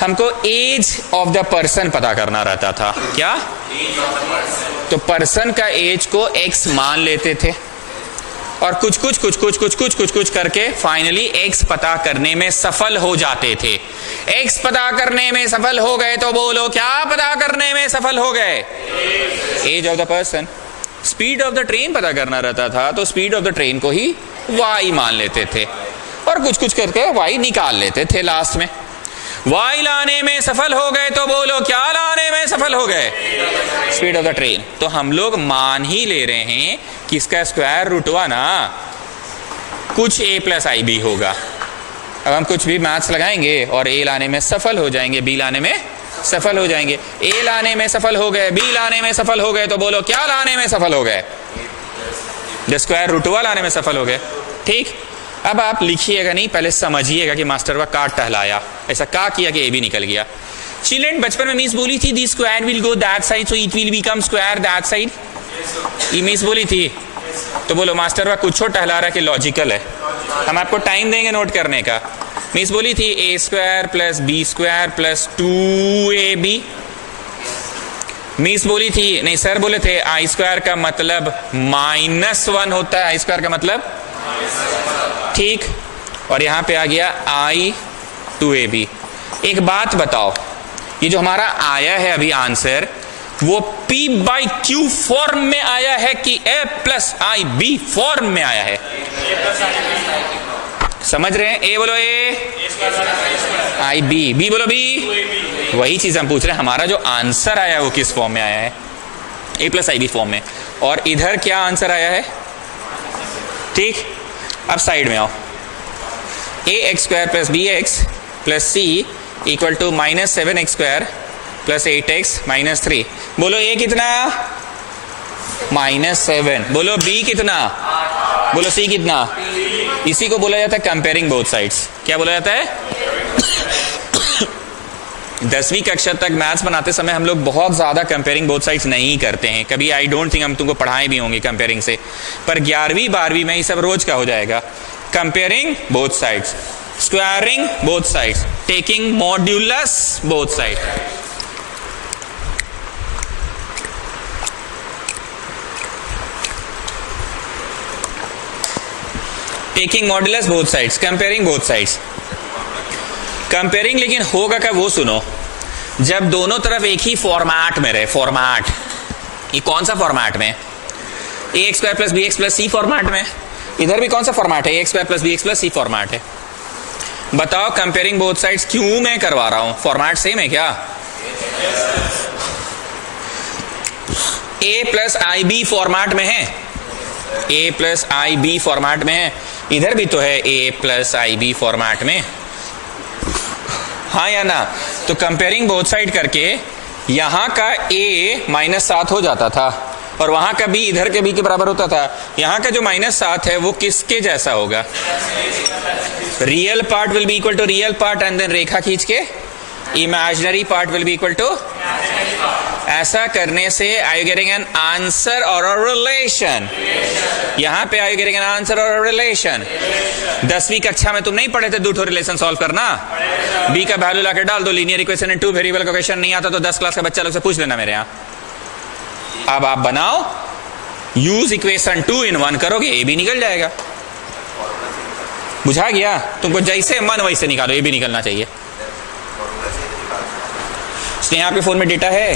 हमको एज ऑफ द पर्सन पता करना रहता था। क्या? तो पर्सन का एज को x मान लेते थे, और कुछ करके फाइनली x पता करने में सफल हो जाते थे। x पता करने में सफल हो गए तो बोलो क्या पता करने में सफल हो गए? Age of the person. Speed of the train पता करना रहता था, तो स्पीड ऑफ द ट्रेन को ही y मान लेते थे, और कुछ करके y निकाल लेते थे लास्ट में। y लाने में सफल हो गए तो बोलो क्या लाने में सफल हो गए? Speed of the train. तो हम लोग मान ही ले रहे हैं कि इसका स्क्वायर रूट हुआ ना कुछ a + ib होगा। अब हम कुछ भी मैथ्स लगाएंगे और a लाने में सफल हो जाएंगे, b लाने में सफल हो जाएंगे। a लाने में सफल हो गए, b लाने में सफल हो गए, तो बोलो क्या लाने में सफल हो गए? द स्क्वायर रूट वाला लाने में सफल हो गए। ठीक, अब आप लिखिएगा नहीं, पहले समझिएगा कि मास्टर का का टहलाया, ऐसा का किया कि ए भी निकल गया। चिल्ड्रन, बचपन में मिस बोली थी the square will go that side so it will become square that side, ये मिस बोली थी। तो बोलो मास्टर का कुछ टहला रहा है कि लॉजिकल है? हम आपको टाइम देंगे नोट करने का। मिस बोली थी a square plus b square plus 2ab। Miss बोली थी, नहीं सर बोले थे आई स्क्वायर का मतलब -1 होता है, आई स्क्वायर का मतलब, ठीक। और यहां पे आ गया i 2ab। एक बात बताओ, ये जो हमारा आया है अभी आंसर, वो p/q फॉर्म में आया है कि a plus I B form में आया है? समझ रहे हैं? ए बोलो ए, आई बी, बी बोलो बी। वही चीज हम पूछ रहे हैं, हमारा जो आंसर आया है वो किस फॉर्म में आया है? A plus I B form में। और इधर क्या आंसर आया है? ठीक, अब साइड में आओ। ए x square plus B x plus C equal to -7x² plus 8x minus 3। बोलो ए कितना? -7। बोलो बी कितना? बोलो सी कितना? इसी को बोला जाता है कंपेयरिंग बोथ साइड्स। क्या बोला जाता है? 10वीं कक्षा तक मैथ्स बनाते समय हम लोग बहुत ज्यादा कंपेयरिंग बोथ साइड्स नहीं करते हैं, कभी आई डोंट थिंक हम तुमको पढ़ाए भी होंगे कंपेयरिंग से, पर 11वीं 12वीं में ये सब रोज का हो जाएगा। Comparing both sides, squaring both sides, taking modulus both side. Taking modulus both sides, comparing both sides. Comparing लेकिन होगा क्या वो सुनो, जब दोनों तरफ एक ही फॉर्मेट में रहे। फॉर्मेट, ये कौन सा फॉर्मेट में? ए x square plus B x plus सी फॉर्मेट में। इधर भी कौन सा फॉर्मेट है? ए x square plus B x plus सी फॉर्मेट है। बताओ कंपेयरिंग बोथ साइड्स क्यों मैं करवा रहा हूं? फॉर्मेट सेम है क्या? ए प्लस आई बी फॉर्मेट में है, A plus I B format में है। इधर भी तो है A plus I B format में, हाँ या ना? तो कंपेयरिंग बोथ साइड करके यहां का a -7 हो जाता था और वहां का b इधर के b के बराबर होता था। यहां का जो -7 है वो किसके जैसा होगा? Real part will be equal to real part and then रेखा खींच के imaginary part will be equal to. ऐसा करने से are you getting an answer or a relation? यहां पे are you getting an answer or a relation? 10वीं कक्षा में तुम नहीं पढ़े थे दो ठो रिलेशन सॉल्व करना? बी का वैल्यू लाके डाल दो, लीनियर इक्वेशन एंड 2 वेरिएबल का क्वेश्चन नहीं आता तो 10 क्लास का बच्चा लोग से पूछ लेना मेरे यहां। अब आप बनाओ, यूज इक्वेशन 2 in 1 करोगे, ए भी निकल जाएगा। बुझा गया? तुमको जैसे मन वैसे निकालो, ए भी निकलना चाहिए। स्नेहा आपके फोन में डेटा है?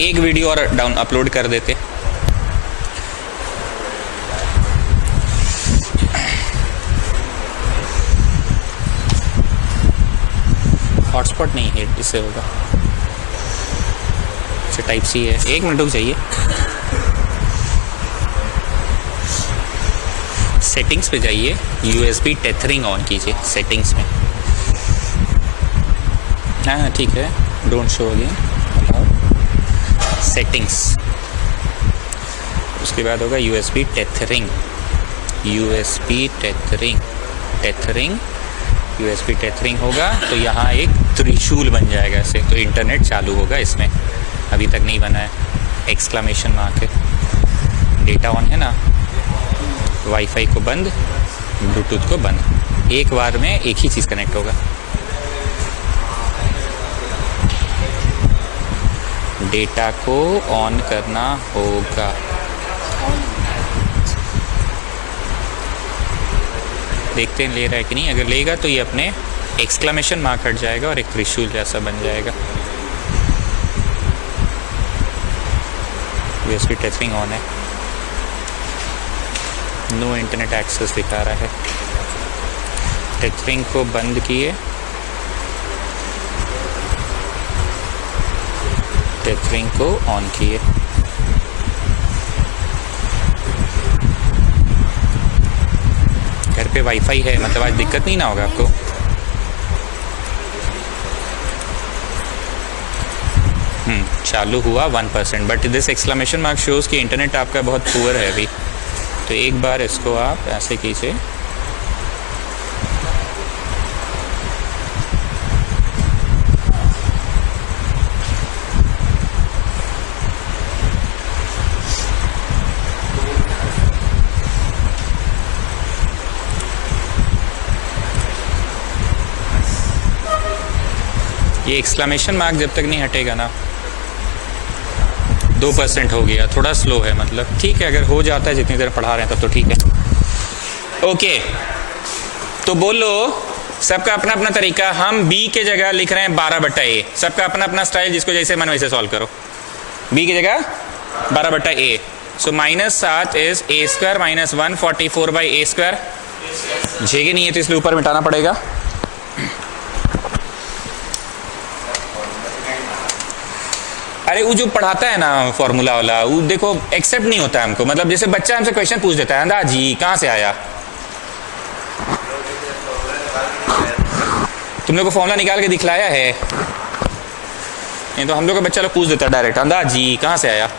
एक वीडियो और डाउन अपलोड कर देते। हॉटस्पॉट नहीं है, इससे होगा। अच्छा टाइप सी है, 1 मिनट रुक जाइए। सेटिंग्स पे जाइए, USB टेथरिंग ऑन कीजिए सेटिंग्स में। हाँ ठीक है, डोंट शो अगेन, सेटिंग्स। उसके बाद होगा USB tethering, USB tethering, tethering, USB tethering होगा तो यहाँ एक त्रिशूल बन जाएगा ऐसे, तो इंटरनेट चालू होगा इसमें। अभी तक नहीं बना है, एक्सक्लेमेशन मार्क है। डेटा ऑन है ना, वाईफाई को बंद, ब्लूटूथ को बंद, एक बार में एक ही चीज़ कनेक्ट होगा। डेटा को ऑन करना होगा। देखते हैं ले रहा है कि नहीं। अगर लेगा तो ये अपने एक्सक्लेमेशन मार्क हट जाएगा और एक त्रिशूल जैसा बन जाएगा। USB टेथरिंग ऑन है, नो इंटरनेट एक्सेस दिखा रहा है। टेथरिंग को बंद किए, टेथरिंग को ऑन किए। घर पे वाईफाई है, मतलब आज दिक्कत नहीं ना होगा आपको। चालू हुआ 1%, but this exclamation mark shows कि इंटरनेट आपका बहुत पुअर है अभी। तो एक बार इसको आप ऐसे कीजिए, ये एक्सक्लेमेशन मार्क जब तक नहीं हटेगा ना, 2% हो गया, थोड़ा स्लो है, मतलब ठीक है, अगर हो जाता है जितनी देर पढ़ा रहे हैं तब तो ठीक है। ओके, तो बोलो, सबका अपना अपना तरीका। हम b के जगह लिख रहे हैं 12/a, सबका अपना अपना स्टाइल, जिसको जैसे मन वैसे सॉल्व करो। b की जगह 12/a, so -7 is a² - 144/a²। झेगे नहीं है तो इसलिए ऊपर मिटाना पड़ेगा। अरे वो जो पढ़ाता है ना फॉर्मूला वाला, वो देखो एक्सेप्ट नहीं होता है हमको। मतलब जैसे बच्चा हमसे क्वेश्चन पूछ देता है, अंदाजी कहाँ से आया, तुम लोग को फॉर्मूला निकाल के दिखलाया है? नहीं तो हम लोग का बच्चा लोग पूछ देता है डायरेक्ट, अंदाजी कहाँ से आया।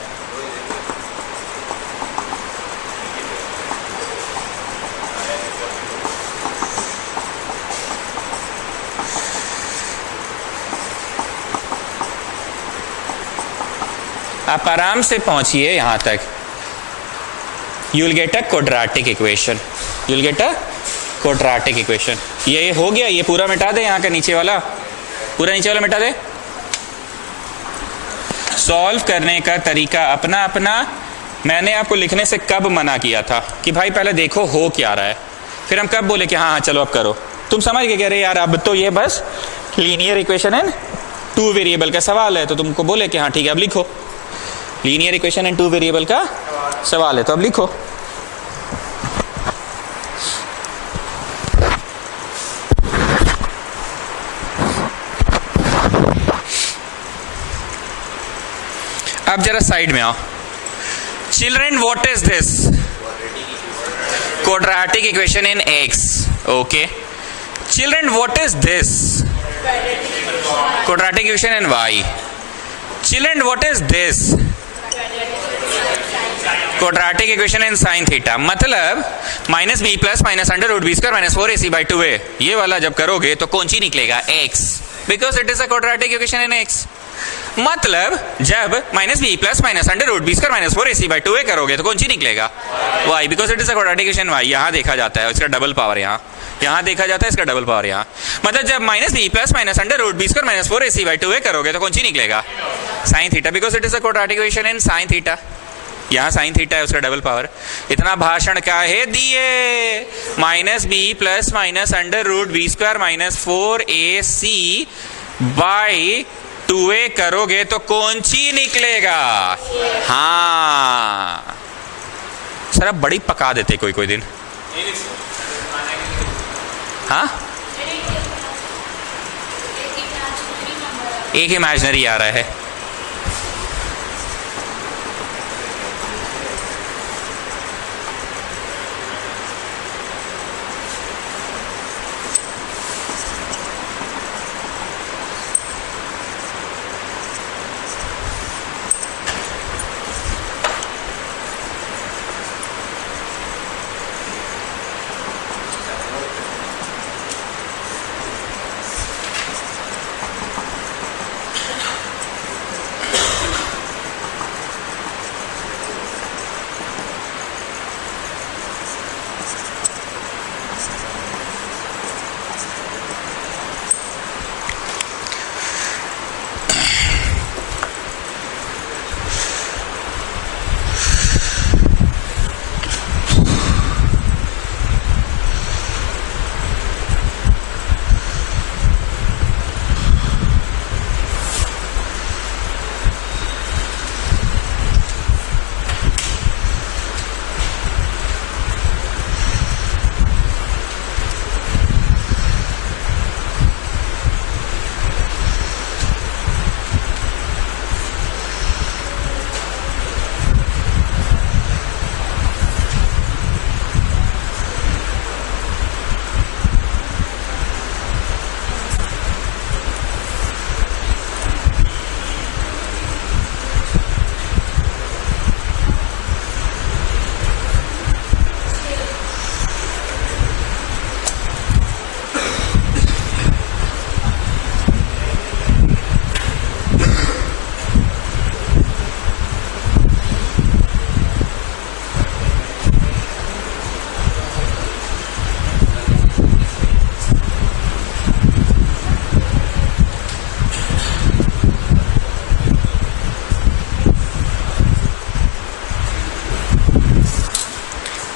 आप आराम से पहुंचिए यहां तक। You will get a quadratic equation, you will get a quadratic equation. ये हो गया, ये पूरा मिटा दे, यहाँ का नीचे वाला, पूरा नीचे वाला मिटा दे। सॉल्व करने का तरीका अपना अपना। मैंने आपको लिखने से कब मना किया था कि भाई पहले देखो हो क्या रहा है, फिर हम कब बोले कि हाँ हाँ चलो अब करो। तुम समझ के कह रहे यार अब तो ये बस लीनियर इक्वेशन एंड 2 वेरिएबल का सवाल है, तो तुमको बोले कि हाँ ठीक है अब लिखो। लीनियर इक्वेशन एंड 2 वेरिएबल का सवाल है तो अब लिखो। अब जरा साइड में आओ। Children, what is this? Quadratic equation in x। Okay children, what is this? Quadratic equation in y। Children, what is this? Quadratic equation in sine theta. मतलब -b प्लस -√b² - 4ac/2a, ये वाला जब करोगे तो कौन सी निकलेगा? x, because it is a quadratic equation in x। मतलब जब -b प्लस -√b² - 4ac/2a करोगे तो कौन सी निकलेगा? y, because it is a quadratic equation y। यहाँ देखा जाता है इसका डबल पावर, यहाँ देखा जाता है इसका डबल पावर यहाँ। मतलब जब -b प्लस -√b² - 4ac/2a करोगे तो कौन सी निकलेगा? Sine theta, because it is a quadratic equation in sine theta. यहाँ साइन थीटा है, उसका डबल पावर। इतना भाषण का है दिए। -b प्लस -√b² - 4ac/2a करोगे तो कौन सी निकलेगा? हाँ सर अब बड़ी पका देते कोई कोई दिन। हाँ एक इमेजिनरी आ रहा है।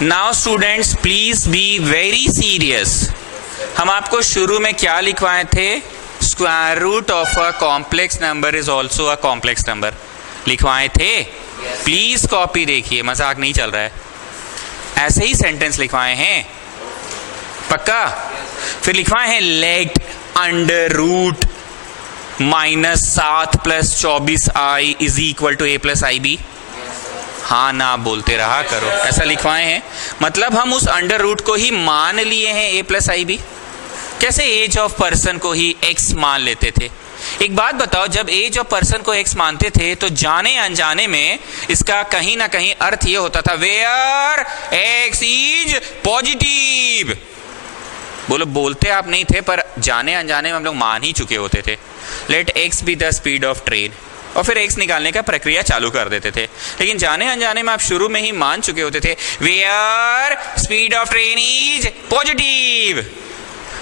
Now students please be very serious. हम आपको शुरू में क्या लिखवाए थे? Square root of a complex number is also a complex number लिखवाए थे। प्लीज कॉपी देखिए, मजाक नहीं चल रहा है, ऐसे ही सेंटेंस लिखवाए हैं पक्का। फिर लिखवाए हैं let under root -7 + 24i is equal to a + ib। हाँ ना बोलते रहा करो, ऐसा लिखवाए हैं। मतलब हम उस अंडर रूट को ही मान लिए हैं a + ib। कैसे एज ऑफ पर्सन को ही x मान लेते थे? एक बात बताओ, जब एज ऑफ पर्सन को x मानते थे तो जाने अनजाने में इसका कहीं ना कहीं अर्थ ये होता था वेयर x इज पॉजिटिव। बोलो, बोलते आप नहीं थे पर जाने अनजाने में हम लोग मान ही चुके होते थे। Let x be the speed of train, और फिर x निकालने का प्रक्रिया चालू कर देते थे। लेकिन जाने अनजाने में आप शुरू में ही मान चुके होते थे where speed of train is positive.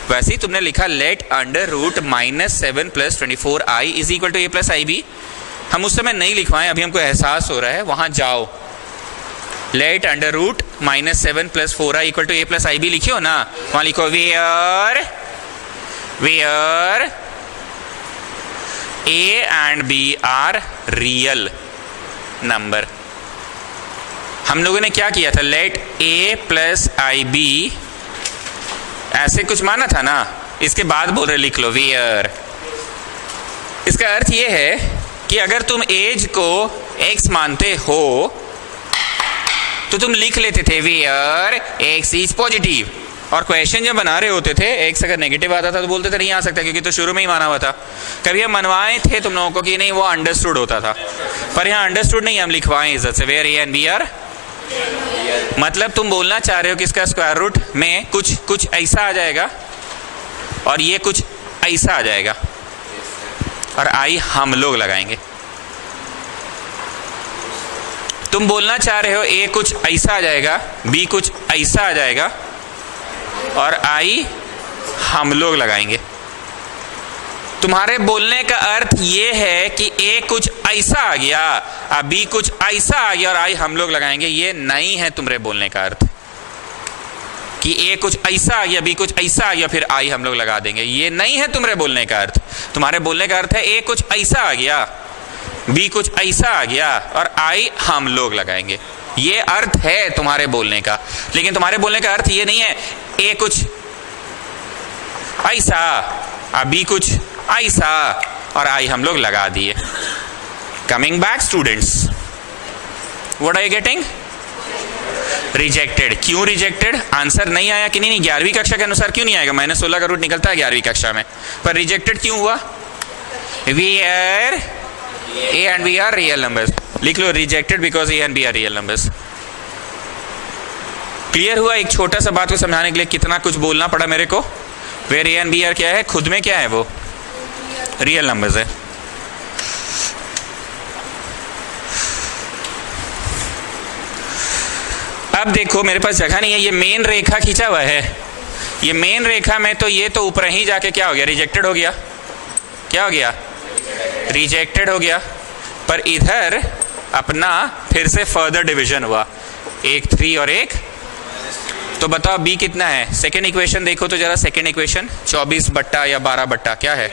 वैसे ही तुमने लिखा let under root -7 + 24i is equal to a + ib। हम उस समय नहीं लिखवाएं, अभी हमको एहसास हो रहा है, वहां जाओ। Let under root -7 + 4i equal to a + ib लिखियो ना, वहां लिखो where a and b are real number. हम लोगों ने क्या किया था? लेट a + ib ऐसे कुछ माना था ना, इसके बाद बोल रहे लिख लो वेयर। इसका अर्थ ये है कि अगर तुम एज को x मानते हो तो तुम लिख लेते थे वेयर x इज पॉजिटिव। और क्वेश्चन जब बना रहे होते थे x अगर नेगेटिव आता था तो बोलते थे नहीं आ सकता, क्योंकि तो शुरू में ही माना हुआ था। कभी हम मनवाए थे तुम लोगों को कि नहीं वो अंडरस्टूड होता था, पर यहाँ अंडरस्टूड नहीं, हम लिखवाएं इज्जत से where a and b are. मतलब तुम बोलना चाह रहे हो कि इसका स्क्वायर रूट में कुछ ऐसा आ जाएगा और ये कुछ ऐसा आ जाएगा, और आई हम लोग लगाएंगे। तुम बोलना चाह रहे हो ए कुछ ऐसा आ जाएगा, बी कुछ ऐसा आ जाएगा, और आई हम लोग लगाएंगे। तुम्हारे बोलने का अर्थ ये है कि ए कुछ ऐसा आ गया, बी कुछ ऐसा आ गया और आई हम लोग लगाएंगे। ये नहीं है तुम्हारे बोलने का अर्थ कि ए कुछ ऐसा आ गया, बी कुछ ऐसा आ गया, फिर आई हम लोग लगा देंगे। ये नहीं है तुम्हारे बोलने का अर्थ। तुम्हारे बोलने का अर्थ है ए कुछ ऐसा आ गया, बी कुछ ऐसा आ गया और आई हम लोग लगाएंगे। ये अर्थ है तुम्हारे बोलने का। लेकिन तुम्हारे बोलने का अर्थ ये नहीं है ए कुछ ऐसा, बी कुछ ऐसा और आई हम लोग लगा दिए। Coming back students, what are you getting? Rejected. क्यों रिजेक्टेड? आंसर नहीं आया कि नहीं? 11वीं कक्षा के अनुसार क्यों नहीं आएगा? -16 का रूट निकलता है 11वीं कक्षा में, पर रिजेक्टेड क्यों हुआ? Where a and b are real numbers। लिख लो rejected because a and b are real numbers। Clear हुआ? एक छोटा सा बात को समझाने के लिए कितना कुछ बोलना पड़ा मेरे को। Where a and b are क्या है? खुद में क्या है? वो रियल नंबर्स है। अब देखो मेरे पास जगह नहीं है, ये मेन रेखा खींचा हुआ है। ये मेन रेखा में तो ये तो ऊपर ही जाके क्या हो गया? रिजेक्टेड हो गया। क्या हो गया? रिजेक्टेड हो गया। पर इधर अपना फिर से फर्दर डिवीजन हुआ, एक 3 और एक। तो बताओ बी कितना है? सेकेंड इक्वेशन देखो तो जरा, सेकेंड इक्वेशन 24 बट्टा या 12 बट्टा क्या है?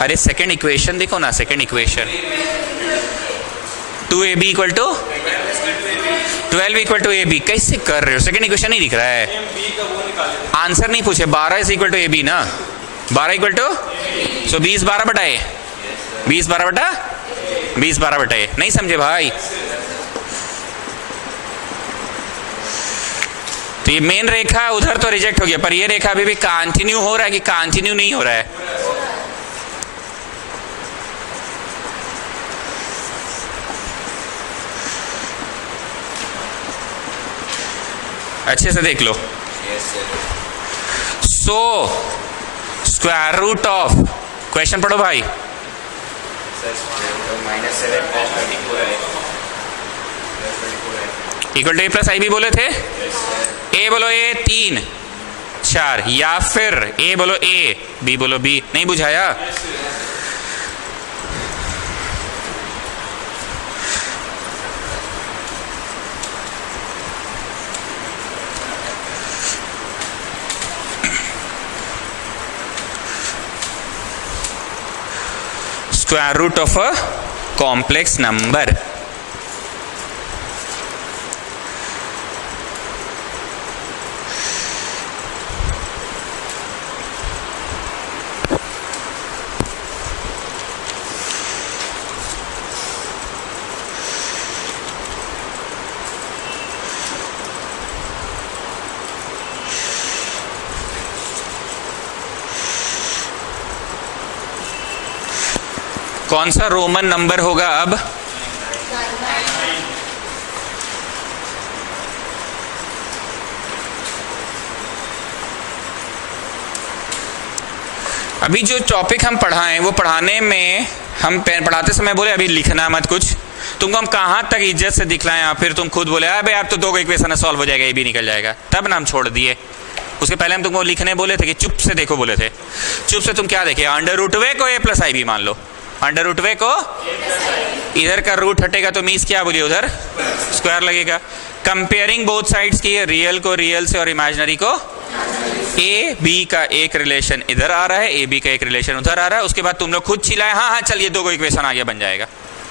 अरे सेकेंड इक्वेशन देखो ना, second equation 2ab equal to 12 equal to ab। कैसे कर रहे हो? सेकेंड इक्वेशन नहीं दिख रहा है, आंसर नहीं पूछे। 12 इज इक्वल टू ab ना, 12 इक्वल टू, सो 20 12 बटा ए, 20 12 बटा 20 12 बटा ए। नहीं समझे भाई? तो ये मेन रेखा उधर तो रिजेक्ट हो गया, पर ये रेखा अभी भी कंटिन्यू हो रहा है कि कंटिन्यू नहीं हो रहा है? अच्छे से देख लो। So square root of, question पढ़ो भाई। Equal to A plus I B बोले थे। ए बोलो ए 3 4, या फिर ए बोलो ए, बी बोलो बी। नहीं बुझाया? Square root of a complex number. कौन सा रोमन नंबर होगा अब? अभी जो टॉपिक हम पढ़ाएं वो पढ़ाने में हम पढ़ाते समय बोले अभी लिखना मत कुछ, तुमको हम कहां तक इज्जत से दिखलाएं या फिर तुम खुद बोले अबे आप तो 2 इक्वेशन सॉल्व हो जाएगा, ये भी निकल जाएगा, तब ना हम छोड़ दिए। उसके पहले हम तुमको लिखने बोले थे कि चुप से देखो बोले थे, चुप से तुम क्या देखे, अंडर रूट वे को a प्लस आई बी मान लो, अंडर रूट वे को इधर का रूट हटेगा तो मीन्स क्या बोलिए उधर स्क्वायर लगेगा। कंपेयरिंग बोथ साइड्स की, रियल को रियल से और इमेजिनरी को, ए बी का एक रिलेशन इधर आ रहा है, ए बी का एक रिलेशन उधर आ रहा है। उसके बाद तुम लोग खुद चिल्लाए हाँ हाँ चलिए 2 इक्वेशन आगे बन जाएगा,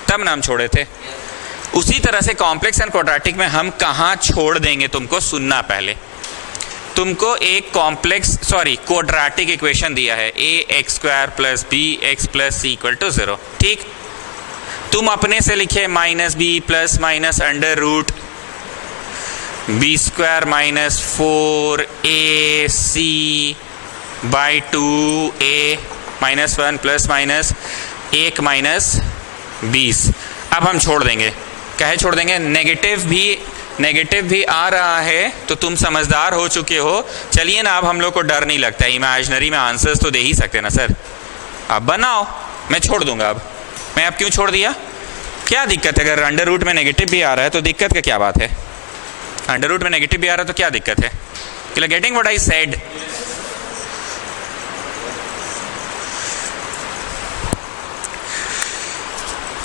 तब नाम छोड़े थे। उसी तरह से कॉम्प्लेक्स एंड क्वाड्रेटिक में हम कहाँ छोड़ देंगे तुमको सुनना, पहले तुमको एक क्वाड्रेटिक इक्वेशन दिया है ए x square plus B x plus C equal to 0, ठीक। तुम अपने से लिखे minus B plus minus under root B square minus 4 C by 2 minus 1 plus minus 1 minus 20। अब हम छोड़ देंगे, कहे छोड़ देंगे, नेगेटिव भी आ रहा है तो तुम समझदार हो चुके हो, चलिए ना अब हम लोग को डर नहीं लगता, इमेजिनरी में आंसर्स तो दे ही सकते ना सर, अब बनाओ। मैं छोड़ दूंगा, अब मैं अब क्यों छोड़ दिया, क्या दिक्कत है? अगर अंडर रूट में नेगेटिव भी आ रहा है तो दिक्कत का क्या बात है? अंडर रूट में नेगेटिव भी आ रहा है तो क्या दिक्कत है? You are getting what I said?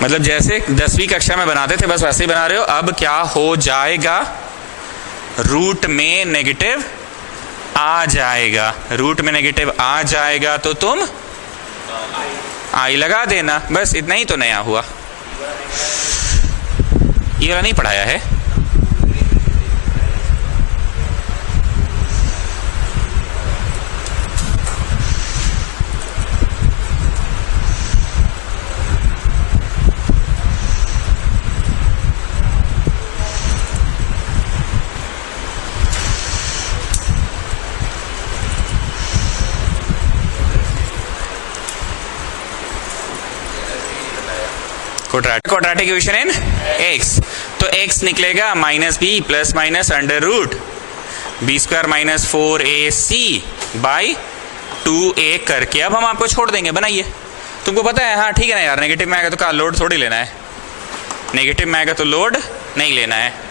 मतलब जैसे 10वीं कक्षा में बनाते थे बस वैसे ही बना रहे हो। अब क्या हो जाएगा, रूट में नेगेटिव आ जाएगा, रूट में नेगेटिव आ जाएगा तो तुम आई लगा देना, बस इतना ही तो नया हुआ। ये वाला नहीं पढ़ाया है? क्वाड्रेटिक इक्वेशन इन एक्स, तो एक्स निकलेगा minus B plus minus under root B square minus 4ac by 2a करके। अब हम आपको छोड़ देंगे, बनाइए। तुमको पता है, हाँ ठीक है ना यार, नेगेटिव में आएगा तो क्या लोड थोड़ी लेना है, नेगेटिव में आएगा तो लोड नहीं लेना है।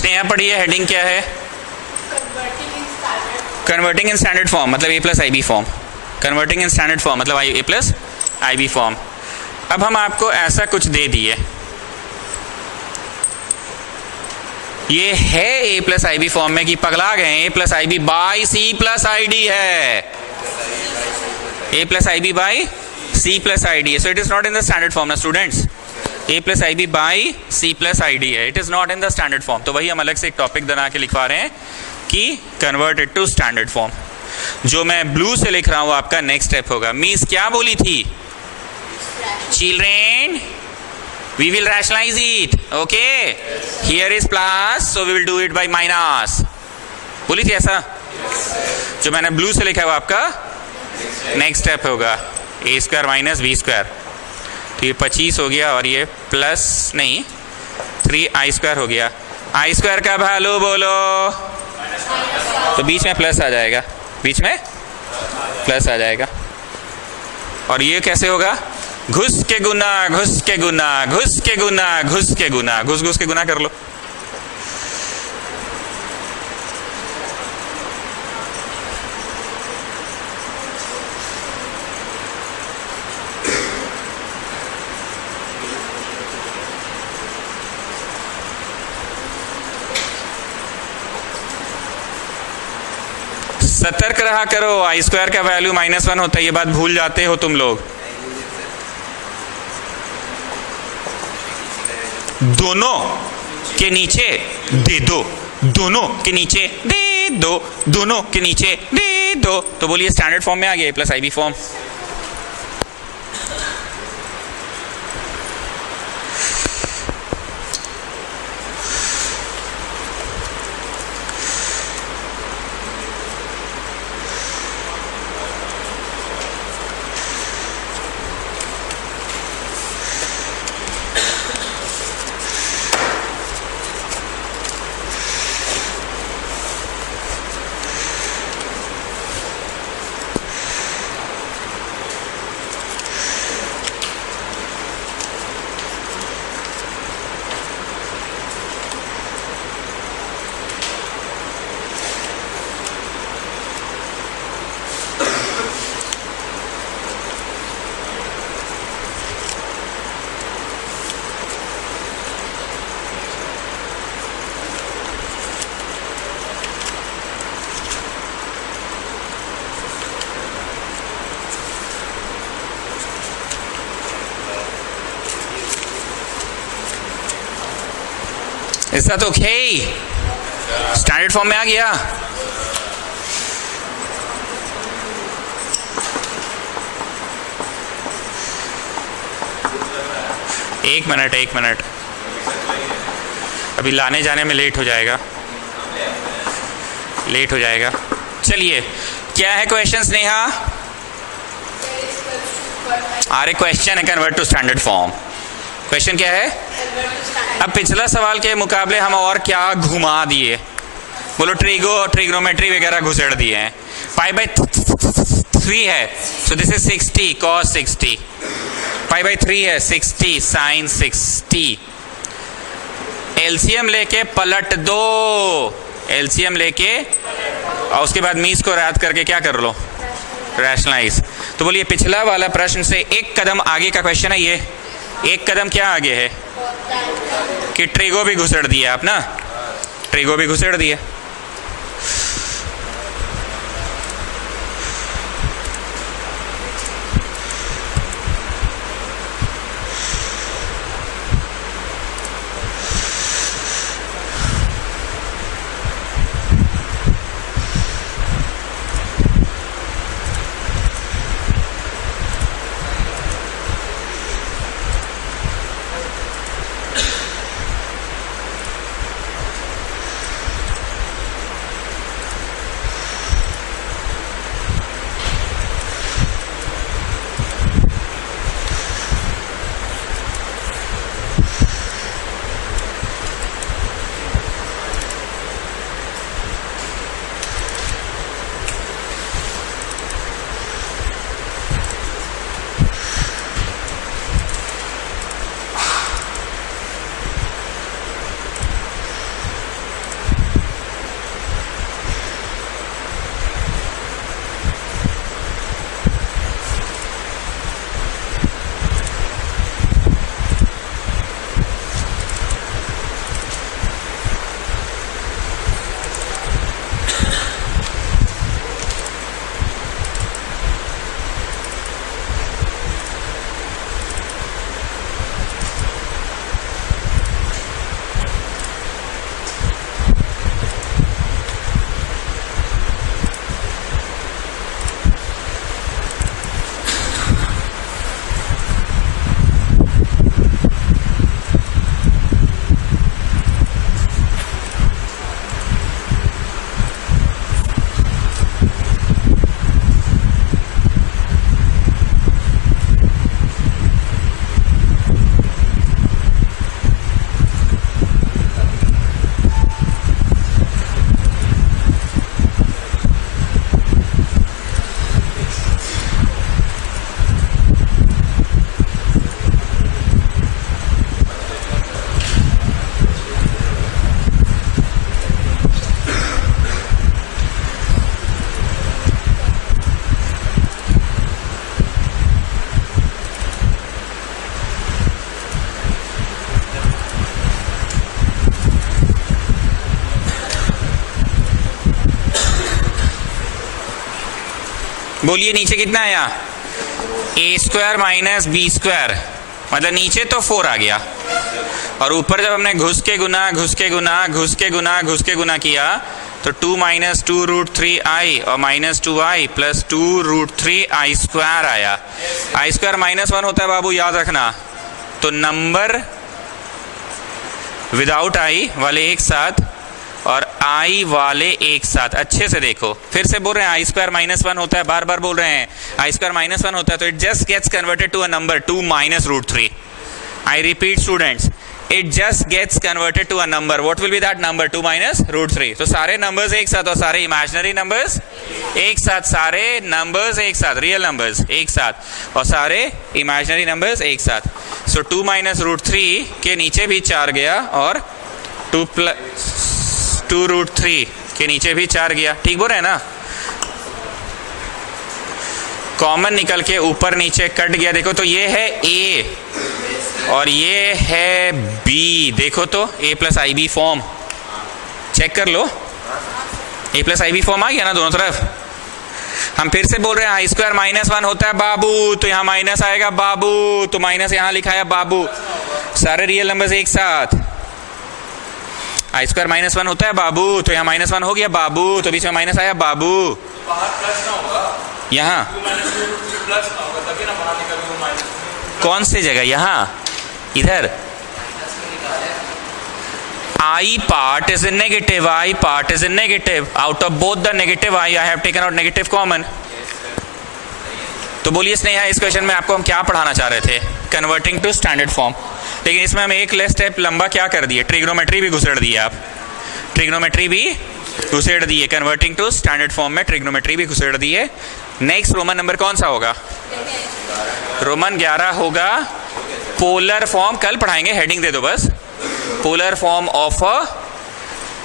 स्नेहा पढ़िए, हेडिंग क्या है? कन्वर्टिंग इन स्टैंडर्ड फॉर्म मतलब A plus I B form. Converting in standard form मतलब A plus I B form. अब हम आपको ऐसा कुछ दे दिए, ये है A plus I B form में कि पगला गए, A plus I B by C plus I D है, A plus I B by C plus I D है। So it is not in the standard form ना students, A plus I B by C plus I D है, it is not in the standard form. तो वही हम अलग से एक topic बना के लिखवा रहे हैं कि convert it to standard form. जो मैं ब्लू से लिख रहा हूं आपका नेक्स्ट स्टेप होगा। मिस क्या बोली थी? Children we will rationalize it, okay? Here is plus, so we will do it by minus. बोली थी ऐसा? जो मैंने ब्लू से लिखा है वो आपका नेक्स्ट स्टेप होगा, ए स्क्वायर माइनस बी स्क्वायर। तो ये 25 हो गया और ये प्लस नहीं 3i स्क्वायर हो गया। आई स्क्वायर का वैल्यू बोलो, तो बीच में प्लस आ जाएगा, बीच में प्लस आ जाएगा। और ये कैसे होगा? घुस के गुना, घुस के गुना, घुस के गुना, घुस के गुना, घुस घुस के गुना कर लो। सतर्क रहा करो, आई स्क्वायर का वैल्यू -1 होता है, ये बात भूल जाते हो तुम लोग। दोनों के नीचे दे दो, दोनों के नीचे दे दो, दोनों के नीचे दे दो, तो बोलिए स्टैंडर्ड फॉर्म में आ गया A plus I B form. Is that okay? Standard form में आ गया। एक मिनट, अभी लाने जाने में लेट हो जाएगा। चलिए, क्या है क्वेश्चन स्नेहा? अरे क्वेश्चन है convert to standard form. Question क्या है? अब पिछला सवाल के मुकाबले हम और क्या घुमा दिए, बोलो ट्रिग्नोमेट्री वगैरह घुसेड़ दिए हैं। पाई बाई 3 है, so this is 60 cos 60। Pi by 3 है 60 sin 60। एलसीएम लेके पलट दो, एलसीएम लेके और उसके बाद मीज को रद्द करके क्या कर लो? रैशनलाइज। तो बोलिए पिछला वाला प्रश्न से एक कदम आगे का क्वेश्चन है ये। एक कदम क्या आगे है कि ट्रिगो भी घुसेड़ दिया आप ना, ट्रिगो भी घुसेड़ दिया। बोलिए नीचे कितना आया, ए स्क्वायर माइनस बी स्क्वायर, मतलब नीचे तो 4 आ गया, और ऊपर जब हमने घुस के गुना किया तो 2 माइनस 2 रूट 3i और minus 2i plus 2 root 3i square आया। आई स्क्वायर -1 होता है बाबू, याद रखना। तो नंबर विदाउट i वाले एक साथ और i वाले एक साथ, अच्छे से देखो, फिर से बोल रहे हैं आई स्क्वायर -1 होता है, बार बार बोल रहे हैं आई स्क्वायर -1 होता है, तो it just gets converted to a number 2 minus root 3। I repeat students, it just gets converted to a number. What will be that number? 2 minus root 3. तो सारे numbers एक साथ और सारे imaginary numbers एक साथ, सारे numbers एक साथ, real numbers एक साथ और सारे imaginary numbers एक साथ। So 2 minus root 3 के नीचे भी 4 गया और 2 root 3 के नीचे भी 4 गया, ठीक बोल रहे हैं ना। कॉमन निकल के ऊपर नीचे कट गया, देखो तो ये है A और ये है B, देखो तो A plus I B form, check कर लो, A plus I B form आ गया ना दोनों तरफ। हम फिर से बोल रहे हैं आई स्क्वायर -1 होता है बाबू, तो यहाँ माइनस आएगा बाबू, तो माइनस यहाँ लिखा है बाबू, सारे रियल नंबर्स एक साथ। आई स्क्वायर -1 होता है बाबू, तो यहाँ -1 हो गया बाबू, तो बीच में माइनस आया बाबू, यहाँ कौन सी जगह, यहाँ इधर I part is in negative, I part is in negative, out of both the negative I have taken out negative common। तो बोलिए स्नेहा, इस क्वेश्चन में आपको हम क्या पढ़ाना चाह रहे थे, कन्वर्टिंग टू स्टैंडर्ड फॉर्म, लेकिन इसमें हम एक लेस स्टेप लंबा क्या कर दिए, ट्रिग्नोमेट्री भी घुसेड़ दिए, आप ट्रिग्नोमेट्री भी घुसेड़ दिए, कन्वर्टिंग टू स्टैंडर्ड फॉर्म में ट्रिग्नोमेट्री भी घुसेड़ दिए। नेक्स्ट रोमन नंबर कौन सा होगा, रोमन 11 होगा, पोलर फॉर्म, कल पढ़ाएंगे, हेडिंग दे दो बस, polar form of a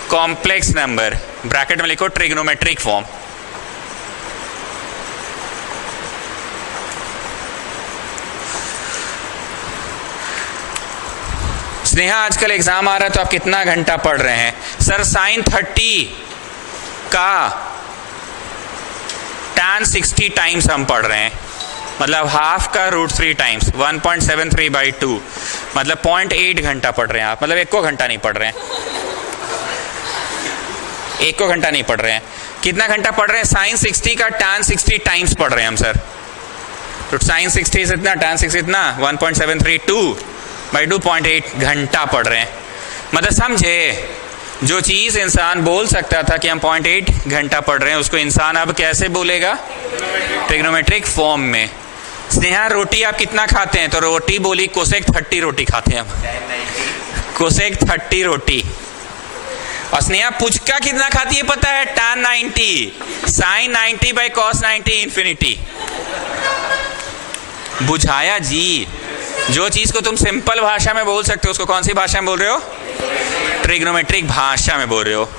complex number, bracket में लिखो ट्रिग्नोमेट्रिक फॉर्म। स्नेहा आजकल एग्जाम आ रहा है तो आप कितना घंटा पढ़ रहे हैं, सर sin 30 का tan 60 टाइम्स हम पढ़ रहे हैं, मतलब हाफ का √3 टाइम्स 1.73/2, मतलब 0.8 घंटा पढ़ रहे हैं आप, मतलब 1 घंटा नहीं पढ़ रहे हैं, 1 घंटा नहीं पढ़ रहे हैं। कितना घंटा पढ़ रहे हैं, sin 60 का tan 60 टाइम्स पढ़ रहे हैं हम सर, तो sin 60 इतना, tan 60 इतना, 1.732/2 0.8 घंटा पढ़ रहे हैं। मतलब समझे, जो चीज इंसान बोल सकता था कि हम 0.8 घंटा पढ़ रहे हैं, उसको इंसान अब कैसे बोलेगा, ट्रिग्नोमेट्रिक फॉर्म में। स्नेहा रोटी आप कितना खाते हैं, तो रोटी बोली कोसेक 30 रोटी खाते हैं हम, कोसेक 30 रोटी। और स्नेहा पुचका कितना खाती है पता है, tan 90, sin 90/cos 90 इंफिनिटी। बुझाया जी, जो चीज को तुम सिंपल भाषा में बोल सकते हो उसको कौन सी भाषा में बोल रहे हो, ट्रिग्नोमेट्रिक भाषा में बोल रहे हो।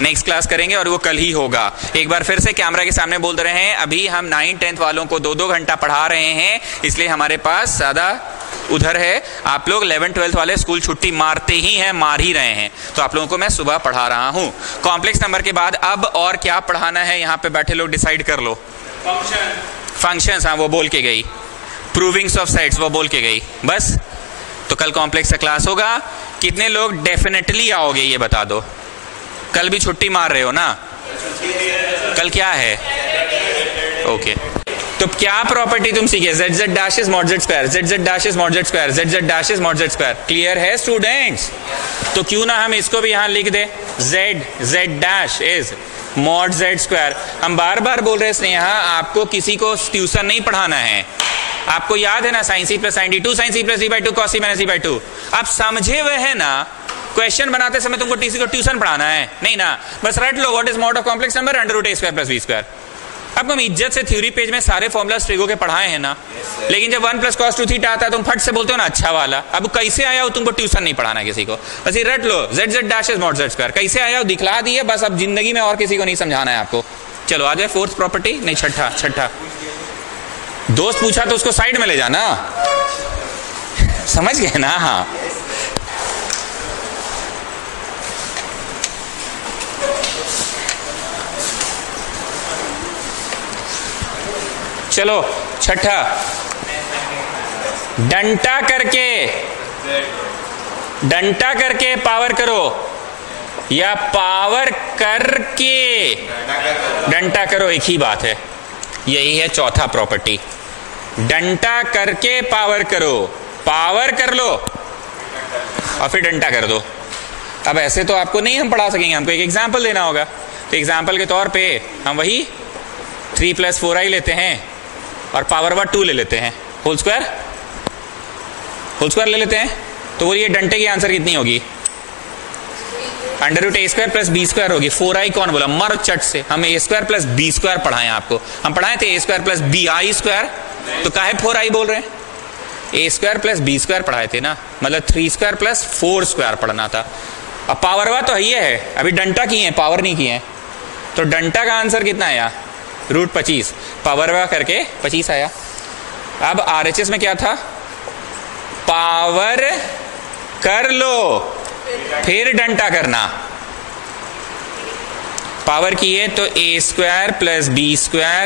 नेक्स्ट क्लास करेंगे और वो कल ही होगा। एक बार फिर से कैमरा के सामने बोल रहे हैं, अभी हम 9th-10th वालों को 2-2 घंटा पढ़ा रहे हैं, इसलिए हमारे पास ज़्यादा उधर है। आप लोग 11th-12th वाले स्कूल छुट्टी मारते ही हैं, मार ही रहे हैं, तो आप लोगों को मैं सुबह पढ़ा रहा हूँ। कॉम्प्लेक्स नंबर के बाद अब और क्या पढ़ाना है, यहाँ पे बैठे लोग डिसाइड कर लो। फंक्शंस, हाँ वो बोल के गई, प्रूविंग्स ऑफ सेट्स वो बोल के गई, बस। तो कल कॉम्प्लेक्स का क्लास होगा। कितने लोग डेफिनेटली आओगे ये बता दो, कल भी छुट्टी मार रहे हो ना, कल क्या है, ओके। तो क्या प्रॉपर्टी तुम सीखे, z dash is mod z square, z dash is mod z square, z dash is mod z square, clear है स्टूडेंट्स। तो क्यों ना हम इसको भी यहां लिख दे, z dash is mod z square. हम बार बार बोल रहे हैं यहाँ आपको किसी को ट्यूशन नहीं पढ़ाना है, आपको याद है ना sin c plus sin d, 2 sin c plus d/2 cos c minus d/2। आप समझे हुए है ना, क्वेश्चन बनाते समय तुमको किसी को ट्यूशन पढ़ाना है नहीं ना, बस रट लो what is mod of complex number √a² + b²। आपको हम इज्जत से थ्योरी पेज में सारे फॉर्मूला ट्रिगो के पढ़ाए हैं ना, लेकिन जब 1 + cos 2θ आता है तुम फट से बोलते हो ना अच्छा वाला। अब कैसे आया हो, तुमको ट्यूशन नहीं पढ़ाना किसी को, बस ये रट लो z dash is mod z square, कैसे आया हो दिखला दिए बस। अब जिंदगी में और किसी को नहीं समझाना है आपको। चलो आ जाए 4th प्रॉपर्टी, नहीं छठा। दोस्त पूछा तो उसको साइड में ले जाना, समझ गए ना। हाँ चलो छठा, डंटा करके पावर करो या पावर करके डंटा करो, एक ही बात है। यही है चौथा प्रॉपर्टी, डंटा करके पावर करो, पावर कर लो और फिर डंटा कर दो। अब ऐसे तो आपको नहीं हम पढ़ा सकेंगे, हमको एक एग्जाम्पल देना होगा। तो एग्जाम्पल के तौर पे हम वही 3 + 4i लेते हैं और पावर 2 ले लेते हैं, होल स्क्वायर ले लेते हैं। तो बोलिए डंटे की आंसर कितनी होगी? √a² + b² होगी। 4i कौन बोला? मर चट से। हम a² + b² पढ़ाएं आपको, हम पढ़ाए थे a² + bi², तो काहे 4i बोल रहे हैं? a² + b² पढ़ाए थे ना, मतलब 3² + 4² पढ़ना था। अब पावर वा तो ये है, अभी डंटा किए हैं, पावर नहीं किए हैं। तो डंटा का आंसर कितना आया? √25, पावर वा करके 25 आया। अब RHS में क्या था? पावर कर लो फिर डंटा करना। पावर किए तो a² + b²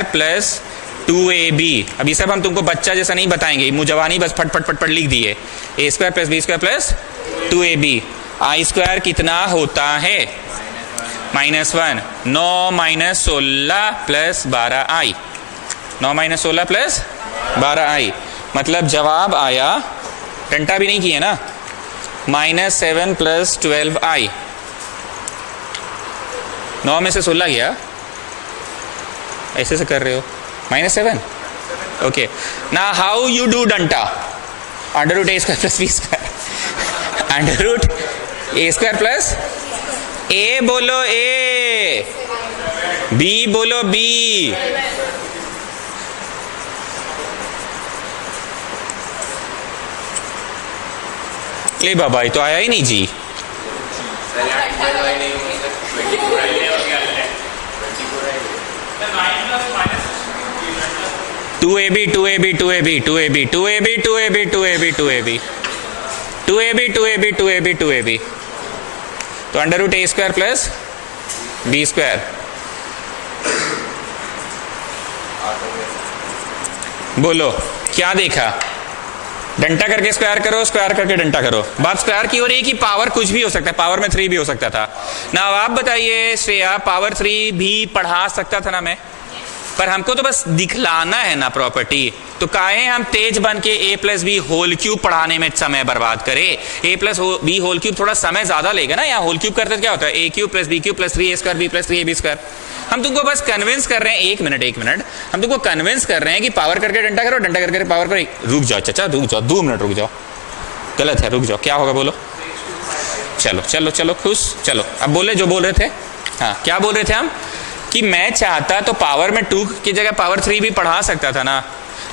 + 2ab। अभी सब हम तुमको बच्चा जैसा नहीं बताएंगे, मुंह जवानी बस फट लिख दिए। a² + b² + 2ab। i² कितना होता है? -1। 9 - 16 + 12i। 9 - 16 + 12i, मतलब जवाब आया, डंटा भी नहीं किए ना, -7 + 12i। 9 में से 16 गया, ऐसे से कर रहे हो, -7। ओके, ना हाउ यू डू डंटा? √a² + b², √a² + a बोलो a, b बोलो b। ले बाबा, ये तो आया ही नहीं जी। टू ए बी तो √a² + b²। बोलो क्या देखा? डंटा करके स्क्वायर करो, स्क्वायर करके डंटा करो। बात स्क्वायर की हो रही है कि पावर कुछ भी हो सकता है, पावर में 3 भी हो सकता था ना। अब आप बताइए श्रेया, पावर 3 भी पढ़ा सकता था ना मैं, पर हमको तो बस दिखलाना है ना प्रॉपर्टी। तो काहे हम तेज बन के a + b होल क्यूब पढ़ाने में समय बर्बाद करे? a + b होल क्यूब थोड़ा समय ज्यादा लेगा ना। यहाँ होल क्यूब करते क्या होता है? a³ + b³ + 3a² b + 3ab²। हम तुमको बस कन्विंस कर रहे हैं, एक मिनट, हम तुमको कन्विंस कर रहे हैं कि पावर करके डंटा करो, डंटा करके पावर करो। रुक जाओ चाचा, रुक जाओ, 2 मिनट रुक जाओ, गलत है, रुक जाओ। क्या होगा बोलो? चलो खुश, चलो अब बोले जो बोल रहे थे। हाँ, क्या बोल रहे थे हम? कि मैं चाहता तो पावर में 2 की जगह पावर 3 भी पढ़ा सकता था ना,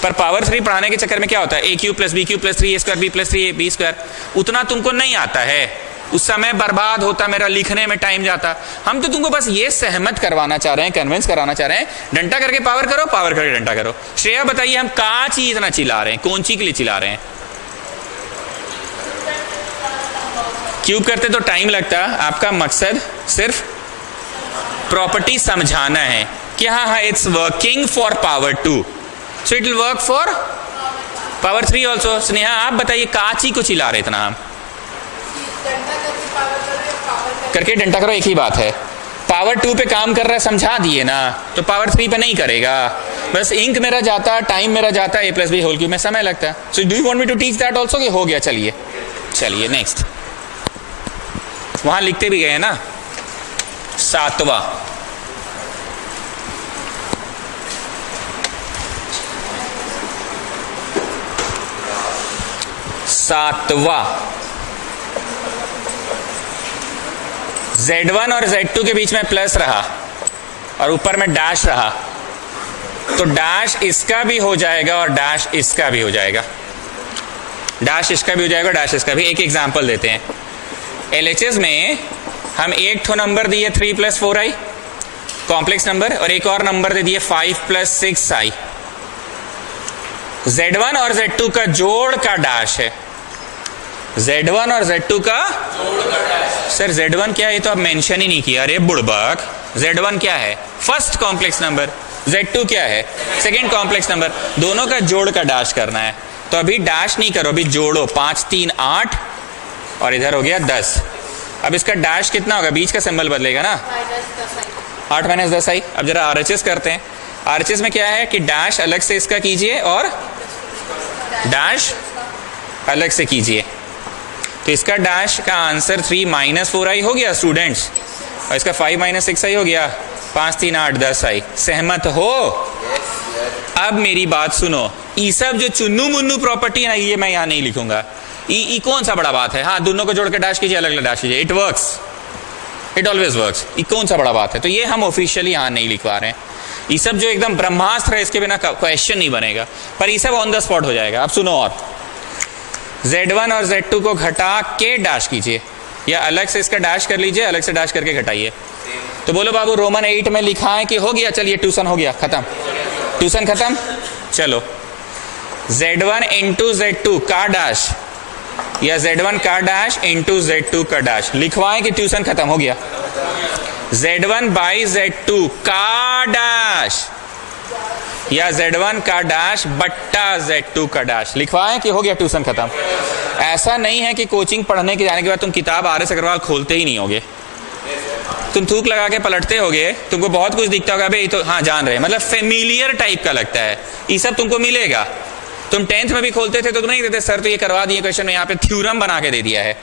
पर पावर 3 पढ़ाने के चक्कर में क्या होता है? a³ + b³ + 3a² b + 3ab²। उतना तुमको नहीं आता है, उस समय बर्बाद होता, मेरा लिखने में टाइम जाता। हम तो तुमको बस ये सहमत करवाना चाह रहे हैं, कन्विंस कराना चाह रहे हैं, डंटा करके पावर करो, पावर करके डंटा करो। श्रेया बताइए, हम का चीज इतना चिल्ला रहे हैं? कौन चीज के लिए चिल्ला रहे हैं? क्यूब करते तो टाइम लगता, आपका मकसद सिर्फ प्रॉपर्टी समझाना है कि हाँ it's working for power 2, so it will work for power 3 also. Sneha आप बताइए, काची को चिल्ला रहे इतना? हम करके डंटा करो, एक ही बात है। पावर 2 पे काम कर रहा है, समझा दिए ना, तो पावर 3 पे नहीं करेगा। बस इंक मेरा जाता, टाइम मेरा जाता, a + b होल क्यूब में समय लगता। So do you want me to teach that also? कि हो गया? चलिए नेक्स्ट। वहां लिखते भी गए ना, 7वां। Z1 और Z2 के बीच में प्लस रहा और ऊपर में डैश रहा, तो डैश इसका भी हो जाएगा और डैश इसका भी हो जाएगा, डैश इसका भी हो जाएगा, डैश इसका भी। एक एग्जांपल देते हैं। LHS में हम एक ठो नंबर दिए 3 + 4i कॉम्प्लेक्स नंबर, और एक और नंबर दे दिए 5 + 6i। Z1 और Z2 का जोड़ का डैश है, Z1 और Z2 का सर Z1 क्या है? ये तो आप मेंशन ही नहीं किया। अरे बुड़बक, Z1 क्या है? फर्स्ट कॉम्प्लेक्स नंबर, Z2 क्या है? Second complex number. दोनों का जोड़ का डैश करना है, तो अभी डैश नहीं करो, अभी जोड़ो। 5 3 8 और इधर हो गया 10। अब इसका डैश कितना होगा? बीच का सिंबल बदलेगा ना, 8 - 10 आई। अब जरा RHS करते हैं। RHS में क्या है कि डैश अलग से इसका कीजिए और डैश अलग से कीजिए। तो इसका डैश का आंसर 3 - 4i हो गया स्टूडेंट्स, और इसका 5 - 6i हो गया। 5 3 8 10 आई। सहमत हो? अब मेरी बात सुनो, ये सब जो चुन्नू मुन्नू प्रॉपर्टी है ना, ये मैं यहाँ नहीं लिखूंगा। ई कौन सा बड़ा बात है? हाँ, दोनों को जोड़ के डैश कीजिए, अलग अलग डैश कीजिए, it works, it always works. ये कौन सा बड़ा बात है? तो ये हम ऑफिशियली यहाँ नहीं लिखवा रहे हैं। ये सब जो एकदम ब्रह्मास्त्र है, इसके बिना क्वेश्चन नहीं बनेगा, पर ये सब ऑन द स्पॉट हो जाएगा। अब सुनो, और Z1 और Z2 को घटा के डैश कीजिए, या अलग से इसका डैश कर लीजिए, अलग से डैश करके घटाइए। तो बोलो बाबू, रोमन 8 में लिखा है कि हो गया? चलिए, ट्यूशन हो गया, खत्म, ट्यूशन खत्म। चलो, Z1 इंटू Z2 का डैश, या Z1 का डैश इंटू Z2 का डैश लिखवाएं कि ट्यूशन खत्म हो गया। Z1 बाई Z2 का डैश, या Z1 का डैश बट्टा Z2 का डैश लिखवाएं कि हो गया, ट्यूशन खत्म। ऐसा नहीं है कि कोचिंग पढ़ने के जाने के बाद तुम किताब RS अग्रवाल खोलते ही नहीं होगे, तुम थूक लगा के पलटते होगे, तुमको बहुत कुछ दिखता होगा, भाई तो हाँ जान रहे, मतलब फेमिलियर टाइप का लगता है, ये सब तुमको मिलेगा। तुम 10th में भी खोलते थे तो तुम नहीं देते, सर तो ये करवा दिए क्वेश्चन में, यहाँ पे थ्योरम बना के दे दिया है।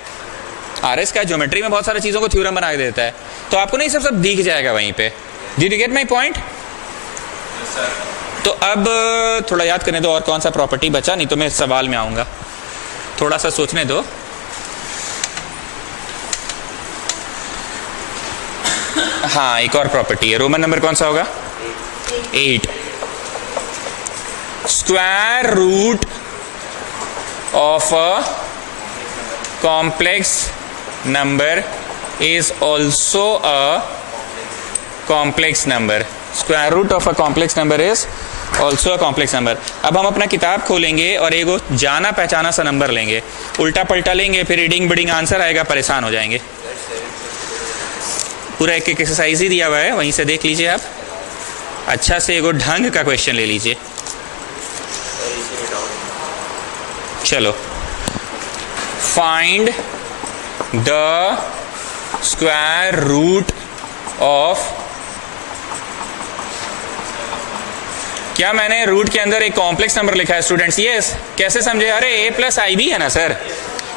RS का ज्योमेट्री में बहुत सारी चीजों को थ्योरम बना के देता है, तो आपको नहीं सब दिख जाएगा वहीं पे। Did you get my point? तो अब थोड़ा याद करने दो, और कौन सा प्रॉपर्टी बचा, नहीं तो मैं सवाल में आऊंगा, थोड़ा सा सोचने दो। हाँ, एक और प्रॉपर्टी है, रोमन नंबर कौन सा होगा? 8। Square root of a complex number is also a complex number. Square root of a complex number is also a complex number. अब हम अपना किताब खोलेंगे और एगो जाना पहचाना सा नंबर लेंगे, उल्टा पलटा लेंगे, फिर रीडिंग बिडिंग आंसर आएगा, परेशान हो जाएंगे। पूरा एक एक्सरसाइज ही दिया हुआ है, वहीं से देख लीजिए आप, अच्छा से एगो ढंग का क्वेश्चन ले लीजिए। चलो, find the square root of, क्या मैंने रूट के अंदर एक कॉम्प्लेक्स नंबर लिखा है स्टूडेंट्स? यस। कैसे समझे? अरे a+ib है ना सर,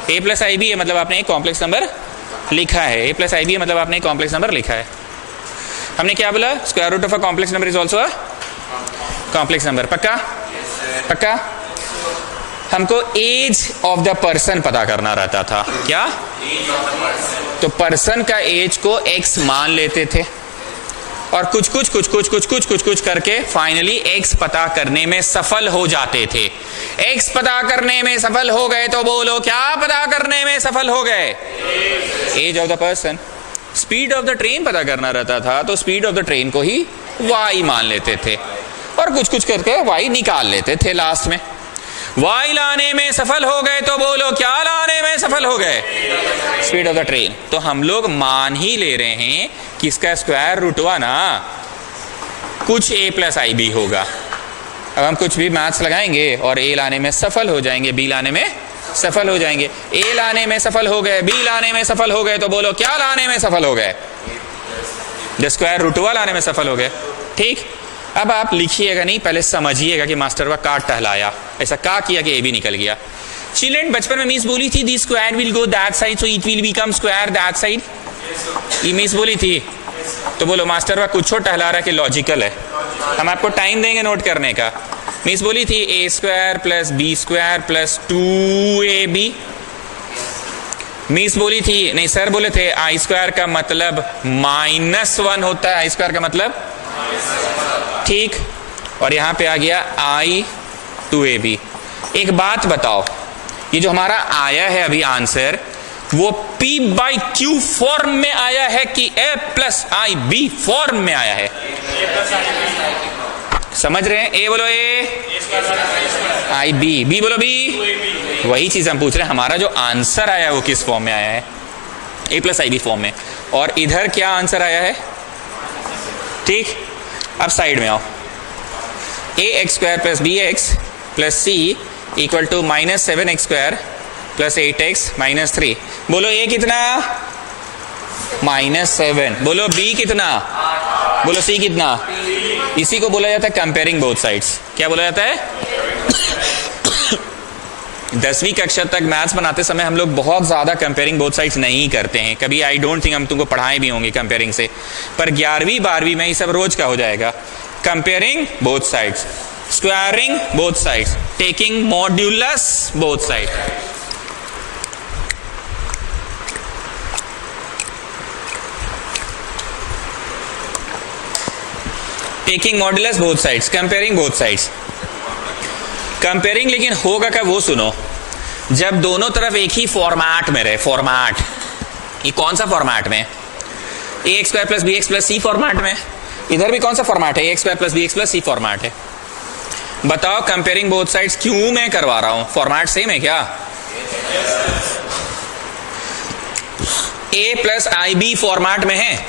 a+ib है मतलब आपने एक कॉम्प्लेक्स नंबर लिखा है, a+ib है मतलब आपने एक कॉम्प्लेक्स नंबर लिखा है। हमने क्या बोला? Square root of a complex number is also a complex number. पक्का? पक्का? हमको एज ऑफ द पर्सन पता करना रहता था। क्या? तो पर्सन का एज को x मान लेते थे, और कुछ कुछ करके फाइनली x पता करने में सफल हो जाते थे। x पता करने में सफल हो गए तो बोलो क्या पता करने में सफल हो गए? Age of the person. Speed of the train पता करना रहता था, तो स्पीड ऑफ द ट्रेन को ही y मान लेते थे, और कुछ करके y निकाल लेते थे लास्ट में। y लाने में सफल हो गए तो बोलो क्या लाने में सफल हो गए? Speed of the train. तो हम लोग मान ही ले रहे हैं कि इसका स्क्वायर रूट हुआ ना कुछ a+ib होगा। अब हम कुछ भी मैथ्स लगाएंगे और a लाने में सफल हो जाएंगे, b लाने में सफल हो जाएंगे। a लाने में सफल हो गए, b लाने में सफल हो गए, तो बोलो क्या लाने में सफल हो गए? द स्क्वायर रूट हुआ लाने में सफल हो गए। ठीक, अब आप लिखिएगा नहीं, पहले समझिएगा कि मास्टर का टहलाया, ऐसा का किया कि ए भी निकल गया। चिल्ड्रन, बचपन में मिस बोली थी the square will go that side so it will become square that side, ये मिस बोली थी। तो बोलो मास्टर कुछ टहला रहा कि लॉजिकल है। हम आपको टाइम देंगे नोट करने का। मिस बोली थी a² + b² + 2ab। मिस बोली थी, नहीं सर बोले थे i² का मतलब -1 होता है, i² का मतलब, ठीक। और यहां पे आ गया i2ab। एक बात बताओ, ये जो हमारा आया है अभी आंसर, वो p/q फॉर्म में आया है कि a+ib फॉर्म में आया है? समझ रहे हैं? a बोलो a, ib, b बोलो b। वही चीज हम पूछ रहे हैं, हमारा जो आंसर आया है वो किस फॉर्म में आया है? a+ib फॉर्म में। और इधर क्या आंसर आया है? ठीक, अब साइड में आओ, ए x square plus B x plus C equal to -7x² plus 8x minus 3। बोलो ए कितना? -7। बोलो बी कितना? बोलो सी कितना? इसी को बोला जाता है कंपेयरिंग बोथ साइड्स। क्या बोला जाता है? 10वीं कक्षा तक मैथ्स बनाते समय हम लोग बहुत ज्यादा कंपेयरिंग बोथ साइड्स नहीं करते हैं। कभी आई डोंट थिंक हम तुमको पढ़ाए भी होंगे कंपेयरिंग से, पर 11वीं 12वीं में ये सब रोज का हो जाएगा। Comparing both sides, squaring both sides, taking modulus both side. Taking modulus both sides, comparing both sides. Comparing लेकिन होगा क्या वो सुनो, जब दोनों तरफ एक ही फॉर्मेट में रहे। फॉर्मेट ये कौन सा फॉर्मेट में? ए x square plus B x plus सी फॉर्मेट में। इधर भी कौन सा फॉर्मेट है? ए x square plus B x plus सी फॉर्मेट है। बताओ कंपेयरिंग बोथ साइड्स क्यों मैं करवा रहा हूं? फॉर्मेट सेम है क्या? ए प्लस आई बी फॉर्मेट में है,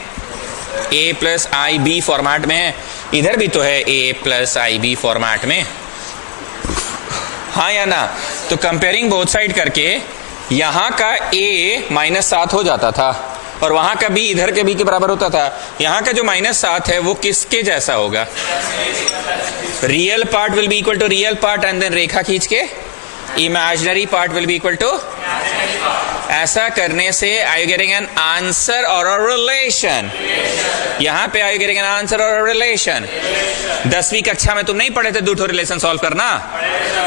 A plus I B format में है। इधर भी तो है A plus I B format में, हाँ या ना? तो कंपेयरिंग बोथ साइड करके यहां का a -7 हो जाता था और वहां का b इधर के b के बराबर होता था। यहां का जो -7 है वो किसके जैसा होगा? Real part will be equal to real part and then रेखा खींच के imaginary part will be equal to. ऐसा करने से are you getting an answer or a relation? यहां पे are you getting an answer or a relation? 10वीं कक्षा में तुम नहीं पढ़े थे 2 ठो रिलेशन सॉल्व करना?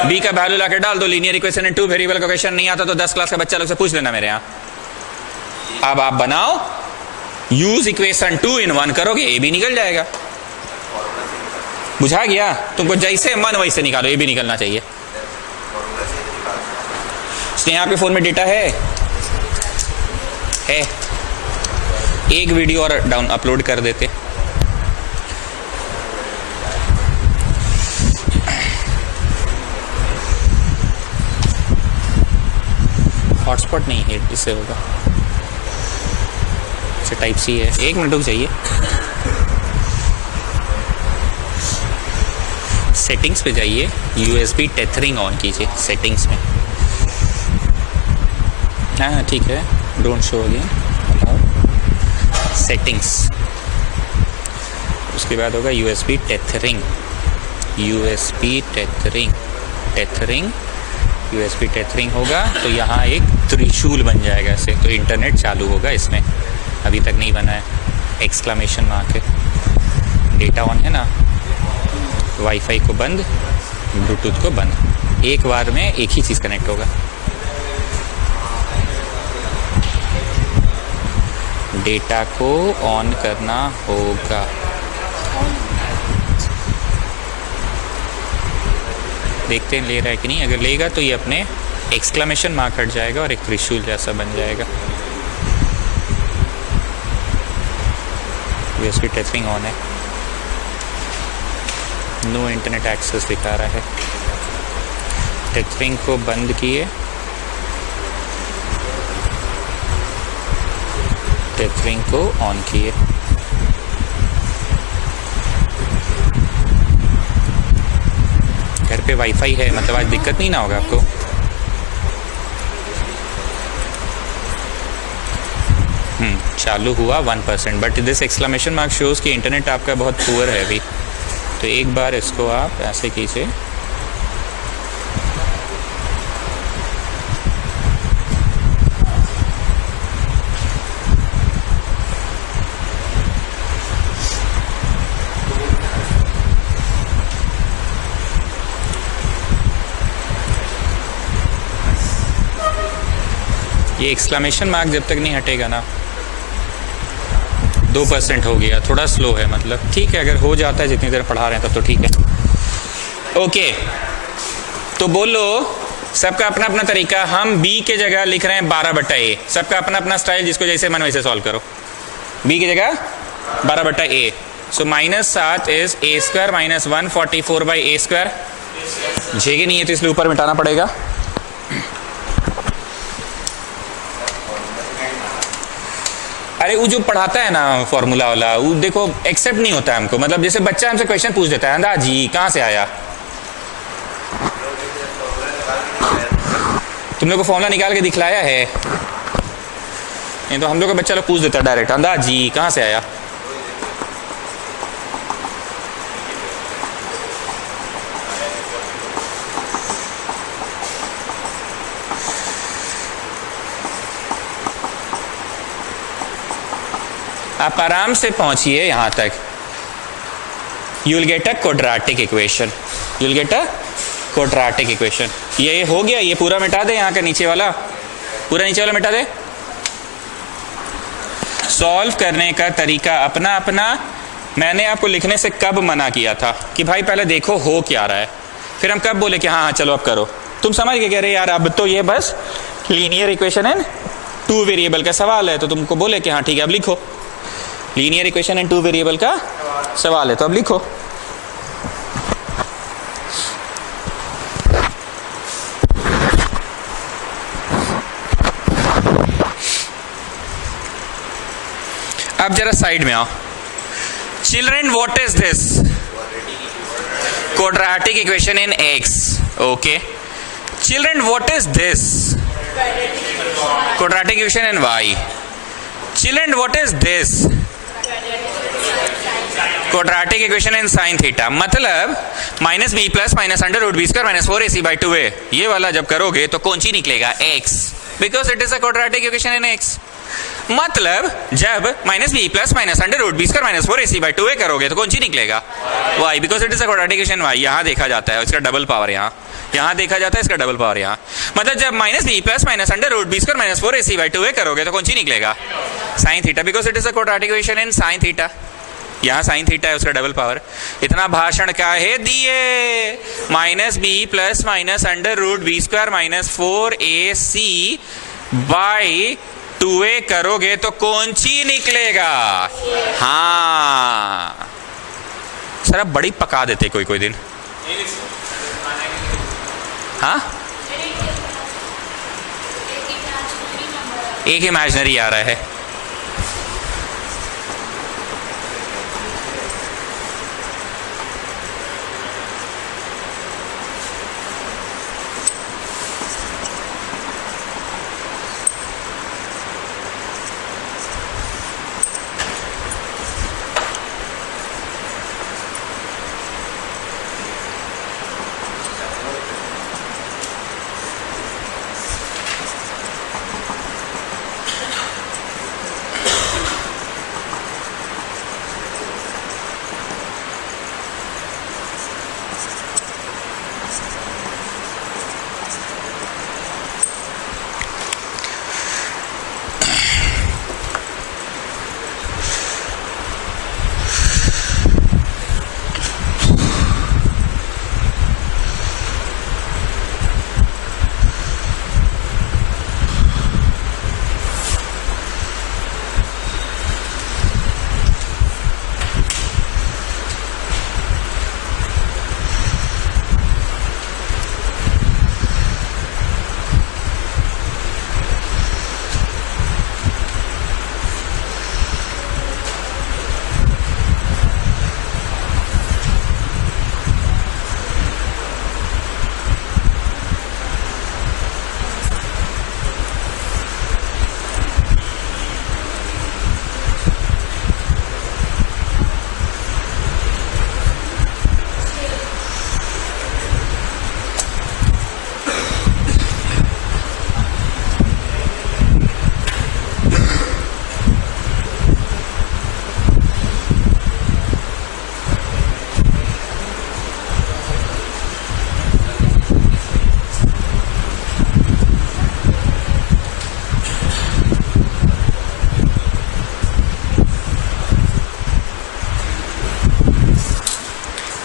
बी का वैल्यू लाके डाल दो, लीनियर इक्वेशन इन 2 वेरिएबल का क्वेश्चन नहीं आता तो 10 क्लास का बच्चा लोग से पूछ लेना मेरे यहाँ। अब आप बनाओ, यूज इक्वेशन 2 in 1 करोगे, ए भी निकल जाएगा। बुझा गया? तुमको जैसे मन वैसे निकालो, ए भी निकलना चाहिए। स्नेहा आपके फोन में डेटा है? एक वीडियो और डाउन अपलोड कर देते। हॉटस्पॉट नहीं है, इससे होगा। अच्छा टाइप सी है, 1 मिनट रुक जाइए। सेटिंग्स पे जाइए, यूएसबी टेथरिंग ऑन कीजिए सेटिंग्स में। हाँ ठीक है, डोंट शो अगेन, सेटिंग्स। उसके बाद होगा USB tethering, USB tethering, tethering, USB tethering होगा तो यहाँ एक त्रिशूल बन जाएगा ऐसे, तो इंटरनेट चालू होगा इसमें। अभी तक नहीं बना है, एक्सक्लेमेशन मार्क है। डेटा ऑन है ना, वाईफाई को बंद, ब्लूटूथ को बंद, एक बार में एक ही चीज़ कनेक्ट होगा। डेटा को ऑन करना होगा। देखते हैं ले रहा है कि नहीं। अगर लेगा तो ये अपने एक्सक्लेमेशन मार्क हट जाएगा और एक त्रिशूल जैसा बन जाएगा। यूएसबी टेथरिंग ऑन है, नो इंटरनेट एक्सेस दिखा रहा है। टेथरिंग को बंद किए, टेथरिंग को ऑन किए। घर पे वाईफाई है, मतलब आज दिक्कत नहीं ना होगा आपको। चालू हुआ 1%, but this exclamation mark shows कि इंटरनेट आपका बहुत पुअर है अभी। तो एक बार इसको आप ऐसे कीजिए, ये एक्सक्लेमेशन मार्क जब तक नहीं हटेगा ना, 2% हो गया, थोड़ा स्लो है मतलब। ठीक है, अगर हो जाता है जितनी देर पढ़ा रहे हैं तब तो ठीक है। ओके, तो बोलो, सबका अपना अपना तरीका। हम बी के जगह लिख रहे हैं 12/a, सबका अपना अपना स्टाइल, जिसको जैसे मन वैसे सॉल्व करो। बी की जगह 12/a, so -7 is a² - 144/a²। जे के नहीं है तो इसलिए ऊपर मिटाना पड़ेगा। अरे अरे वो जो पढ़ाता है ना फॉर्मूला वाला, वो देखो एक्सेप्ट नहीं होता है हमको। मतलब जैसे बच्चा हमसे क्वेश्चन पूछ देता है, अंदाजी कहाँ से आया, तुम लोग को फॉर्मूला निकाल के दिखलाया है? नहीं तो हम लोग का बच्चा लोग पूछ देता है डायरेक्ट, अंदाजी कहाँ से आया। आप आराम से पहुंचिए यहां तक। You will get a quadratic equation, you will get a quadratic equation. ये हो गया, ये पूरा मिटा दे, यहाँ का नीचे वाला, पूरा नीचे वाला मिटा दे। सॉल्व करने का तरीका अपना अपना। मैंने आपको लिखने से कब मना किया था कि भाई पहले देखो हो क्या रहा है, फिर हम कब बोले कि हाँ हाँ चलो अब करो। तुम समझ के कह रहे यार अब तो ये बस लीनियर इक्वेशन इन 2 वेरिएबल का सवाल है, तो तुमको बोले कि हाँ ठीक है अब लिखो। लीनियर इक्वेशन इन 2 वेरिएबल का सवाल है तो अब लिखो। अब जरा साइड में आओ। Children what is this? Quadratic equation in x। Okay children what is this? Quadratic equation in y। Children what is this? Quadratic equation in sine theta. मतलब minus B plus minus under root B square minus 4ac/2a, ये वाला जब करोगे तो कौन सी निकलेगा? x, because it is a quadratic equation in x। मतलब जब minus B plus minus under root B square minus 4ac/2a करोगे तो कौन सी निकलेगा? y, because it is a quadratic equation y। यहाँ देखा जाता है इसका डबल पावर, यहाँ देखा जाता है इसका डबल पावर यहाँ। मतलब जब minus B plus minus under root B square minus 4ac/2a करोगे तो कौन सी निकलेगा? Sine theta, because it is a quadratic equation in sine theta. यहाँ साइन थीटा है, उसका डबल पावर। इतना भाषण क्या है दिए? Minus B plus minus under root B square minus 4ac/2a करोगे तो कौन सी निकलेगा? हाँ सर अब बड़ी पका देते कोई कोई दिन। हाँ एक इमेजिनरी आ रहा है।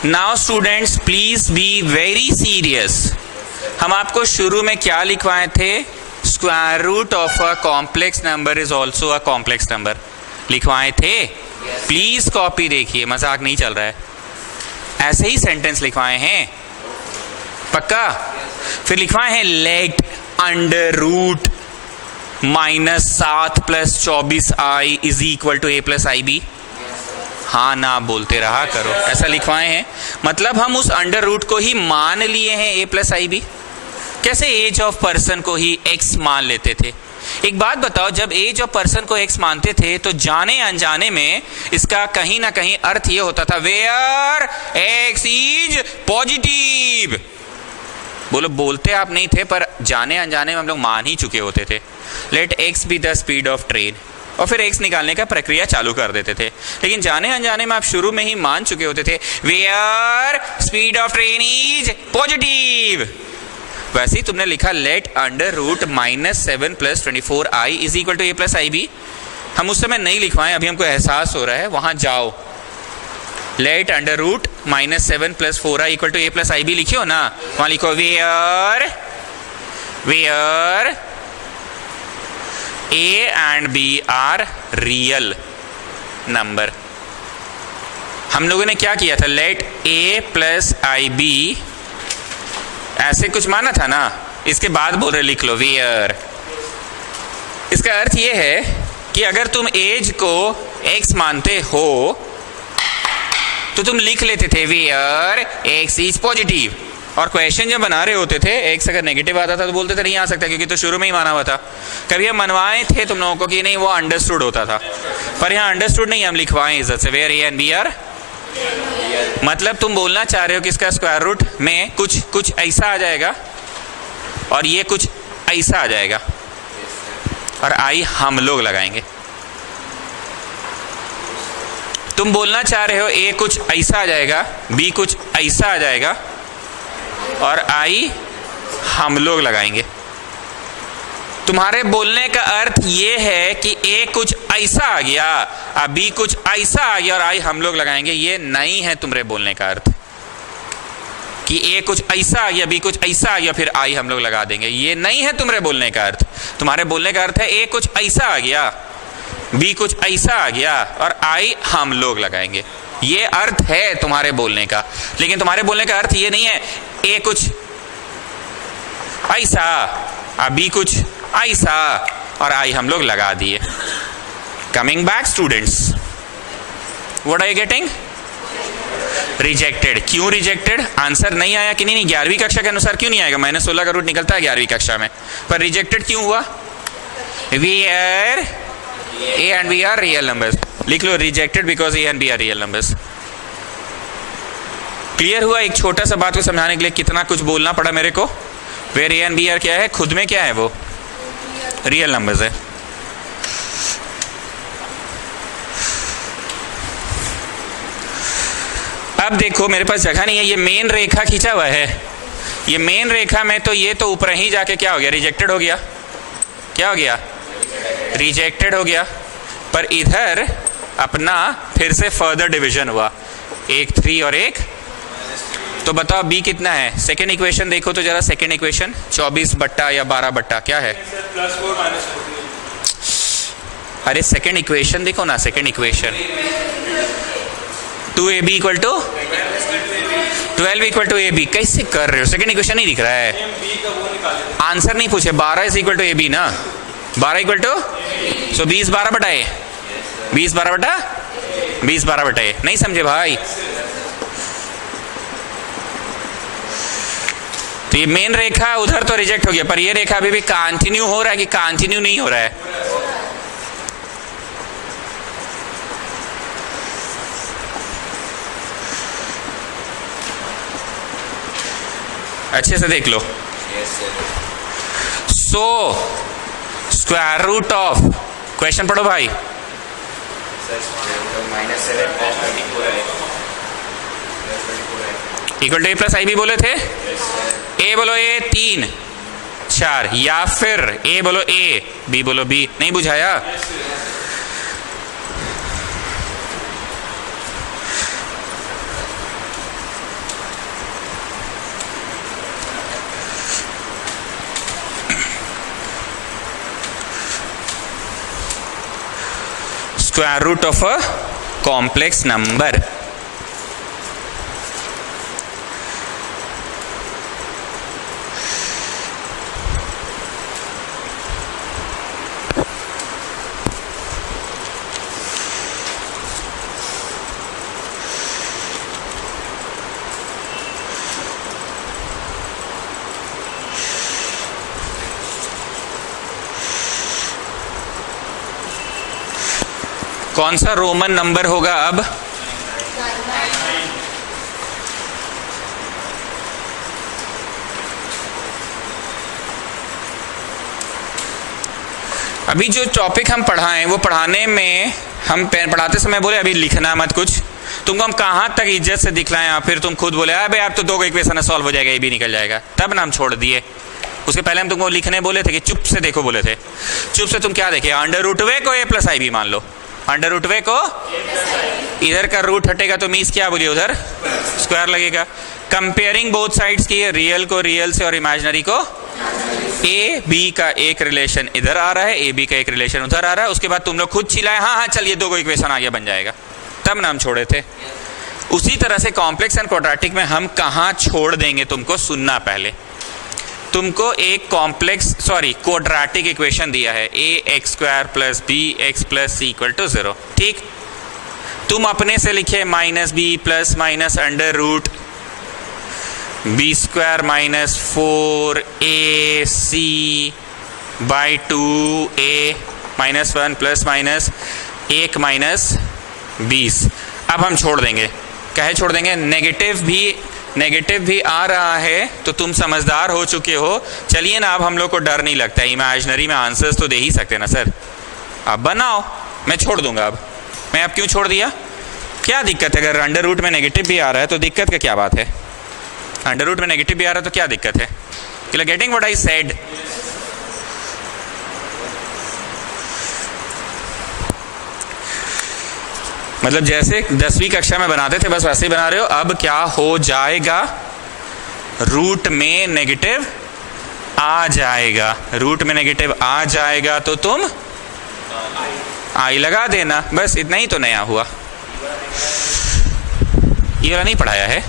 Now students please be very serious. हम आपको शुरू में क्या लिखवाए थे? Square root of a complex number is also a complex number लिखवाए थे। प्लीज कॉपी देखिए, मजाक नहीं चल रहा है। ऐसे ही सेंटेंस लिखवाए हैं पक्का। फिर लिखवाए हैं let under root -7 + 24i is equal to a + ib? हाँ ना बोलते रहा करो, ऐसा लिखवाए हैं। मतलब हम उस अंडर रूट को ही मान लिए हैं a + ib। कैसे एज ऑफ पर्सन को ही x मान लेते थे? एक बात बताओ, जब एज ऑफ पर्सन को x मानते थे तो जाने अनजाने में इसका कहीं ना कहीं अर्थ ये होता था वेयर x इज पॉजिटिव। बोलो, बोलते आप नहीं थे पर जाने अनजाने में हम लोग मान ही चुके होते थे। Let x be the speed of train, और फिर x निकालने का प्रक्रिया चालू कर देते थे। लेकिन जाने अनजाने में आप शुरू में ही मान चुके होते थे where speed of train is positive. वैसे ही तुमने लिखा let under root -7 + 24i is equal to a + ib। हम उस समय नहीं लिखवाएं, अभी हमको एहसास हो रहा है। वहां जाओ, let under root -7 + 4i equal to a + ib लिखियो ना, वहां लिखो where a and b are real number. हम लोगों ने क्या किया था, लेट a + ib ऐसे कुछ माना था ना, इसके बाद बोल रहे लिख लो वेयर। इसका अर्थ ये है कि अगर तुम एज को x मानते हो तो तुम लिख लेते थे वेयर x इज पॉजिटिव, और क्वेश्चन जब बना रहे होते थे x अगर नेगेटिव आता था तो बोलते थे नहीं आ सकता क्योंकि तो शुरू में ही माना हुआ था। कभी हम मनवाए थे तुम लोगों को कि नहीं, वो अंडरस्टूड होता था, पर यहाँ अंडरस्टूड नहीं, हम लिखवाएं इज्जत से where a and b are. मतलब तुम बोलना चाह रहे हो कि इसका स्क्वायर रूट में कुछ ऐसा आ जाएगा और ये कुछ ऐसा आ जाएगा, और आई हम लोग लगाएंगे। तुम बोलना चाह रहे हो ए कुछ ऐसा आ जाएगा, बी कुछ ऐसा आ जाएगा, और आई हम लोग लगाएंगे। तुम्हारे बोलने का अर्थ ये है कि ए कुछ ऐसा आ गया, अब बी कुछ ऐसा आ गया और आई हम लोग लगाएंगे। ये नहीं है तुम्हारे बोलने का अर्थ कि ए कुछ ऐसा आ गया, बी कुछ ऐसा आ गया, फिर आई हम लोग लगा देंगे। ये नहीं है तुम्हारे बोलने का अर्थ। तुम्हारे बोलने का अर्थ है ए कुछ ऐसा आ गया, बी कुछ ऐसा आ गया और आई हम लोग लगाएंगे। ये अर्थ है तुम्हारे बोलने का। लेकिन तुम्हारे बोलने का अर्थ ये नहीं है ए कुछ ऐसा, अब बी कुछ ऐसा और आई हम लोग लगा दिए। Coming back students, what are you getting? Rejected. क्यों रिजेक्टेड? आंसर नहीं आया कि नहीं? 11वीं कक्षा के अनुसार क्यों नहीं आएगा? -16 का रूट निकलता है 11वीं कक्षा में, पर रिजेक्टेड क्यों हुआ? Where a and b are real numbers। लिख लो rejected because a and b are real numbers। Clear हुआ? एक छोटा सा बात को समझाने के लिए कितना कुछ बोलना पड़ा मेरे को। Where a and b are क्या है? खुद में क्या है? वो रियल नंबर्स है। अब देखो मेरे पास जगह नहीं है, ये मेन रेखा खींचा हुआ है। ये मेन रेखा में तो ये तो ऊपर ही जाके क्या हो गया? रिजेक्टेड हो गया। क्या हो गया? रिजेक्टेड हो गया। पर इधर अपना फिर से फर्दर डिवीजन हुआ, एक 3 और एक, तो बताओ बी कितना है? सेकेंड इक्वेशन देखो तो जरा, सेकेंड इक्वेशन 24 बट्टा या 12 बट्टा क्या है? अरे सेकेंड इक्वेशन देखो ना, second equation 2ab equal to 12 equal to ab। कैसे कर रहे हो? सेकेंड इक्वेशन नहीं दिख रहा है। आंसर नहीं पूछे, 12 इज इक्वल टू ab ना, 12 इक्वल टू, सो 20 12 बटा ए, 20 12 बटा 20 12 बटा ए। नहीं समझे भाई? तो ये मेन रेखा उधर तो रिजेक्ट हो गया, पर ये रेखा अभी भी कंटिन्यू हो रहा है कि कंटिन्यू नहीं हो रहा है? अच्छे से देख लो। So square root of, question पढ़ो भाई। Equal to A plus I B बोले थे। ए बोलो ए 3 4, या फिर ए बोलो ए, बी बोलो बी। नहीं बुझाया? Square root of a complex number. कौन सा रोमन नंबर होगा अब? अभी जो टॉपिक हम पढ़ाएं वो पढ़ाने में हम पढ़ाते समय बोले अभी लिखना मत कुछ, तुमको हम कहाँ तक इज्जत से दिखलाएं, आप फिर तुम खुद बोले अबे आप तो 2 इक्वेशन सॉल्व हो जाएगा, ये भी निकल जाएगा, तब ना हम छोड़ दिए। उसके पहले हम तुमको लिखने बोले थे कि चुप से देखो बोले थे, चुप से तुम क्या देखे, अंडर रूट वे को a प्लस आई बी मान लो, अंडर रूट वे को इधर का रूट हटेगा तो मीन्स क्या बोलिए उधर स्क्वायर लगेगा। कंपेयरिंग बोथ साइड्स की, रियल को रियल से और इमेजिनरी को, ए बी का एक रिलेशन इधर आ रहा है, ए बी का एक रिलेशन उधर आ रहा है, उसके बाद तुम लोग खुद चिल्लाए हाँ हाँ चलिए 2 इक्वेशन आगे बन जाएगा, तब नाम छोड़े थे। उसी तरह से कॉम्प्लेक्स एंड क्वाड्रेटिक में हम कहाँ छोड़ देंगे तुमको सुनना, पहले तुमको एक क्वाड्रेटिक इक्वेशन दिया है ax² प्लस bx+ c = 0, ठीक। तुम अपने से लिखे -b plus minus under root b² - 4ac by 2a -1 plus minus 1 - 20। अब हम छोड़ देंगे, कहे छोड़ देंगे, नेगेटिव भी आ रहा है तो तुम समझदार हो चुके हो, चलिए ना अब हम लोग को डर नहीं लगता है, इमेजिनरी में आंसर्स तो दे ही सकते ना सर, अब बनाओ, मैं छोड़ दूंगा। अब मैं अब क्यों छोड़ दिया, क्या दिक्कत है? अगर अंडर रूट में नेगेटिव भी आ रहा है तो दिक्कत का क्या बात है? अंडर रूट में नेगेटिव भी आ रहा है तो क्या दिक्कत है? You are getting what I said? मतलब जैसे 10वीं कक्षा में बनाते थे बस वैसे ही बना रहे हो। अब क्या हो जाएगा, रूट में नेगेटिव आ जाएगा, रूट में नेगेटिव आ जाएगा तो तुम आई लगा देना, बस इतना ही तो नया हुआ। ये वाला नहीं पढ़ाया है?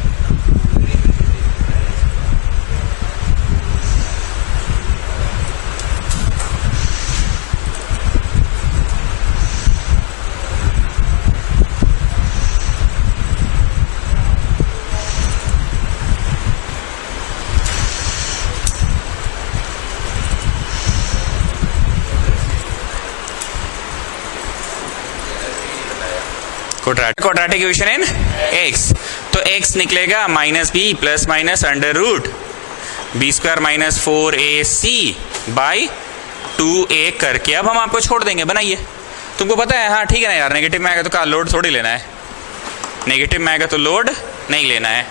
क्वाड्रेटिक इक्वेशन इन x, तो x निकलेगा -b plus minus under root b² - 4ac by 2a करके। अब हम आपको छोड़ देंगे, बनाइए। तुमको पता है, हाँ ठीक है ना यार, नेगेटिव में आएगा तो का लोड थोड़ी लेना है, नेगेटिव में आएगा तो लोड नहीं लेना है।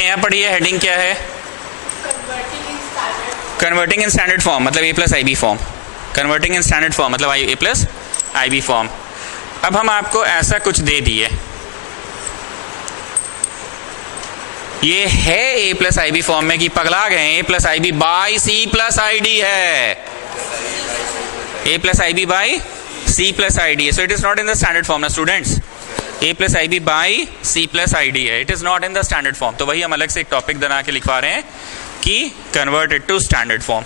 यहाँ पढ़िए, हेडिंग क्या है? कन्वर्टिंग इन स्टैंडर्ड फॉर्म, मतलब a plus I B form. Converting in standard form मतलब a plus I B form. अब हम आपको ऐसा कुछ दे दिए, ये है a plus I B form में कि पगला गए, a plus I B by C plus I D है, a plus I B by C plus I D है, so it is not in the standard form ना students. A plus I B by C plus I D है, it is not in the standard form. तो वही हम अलग से एक topic बना के लिखवा रहे हैं कि convert it to standard form.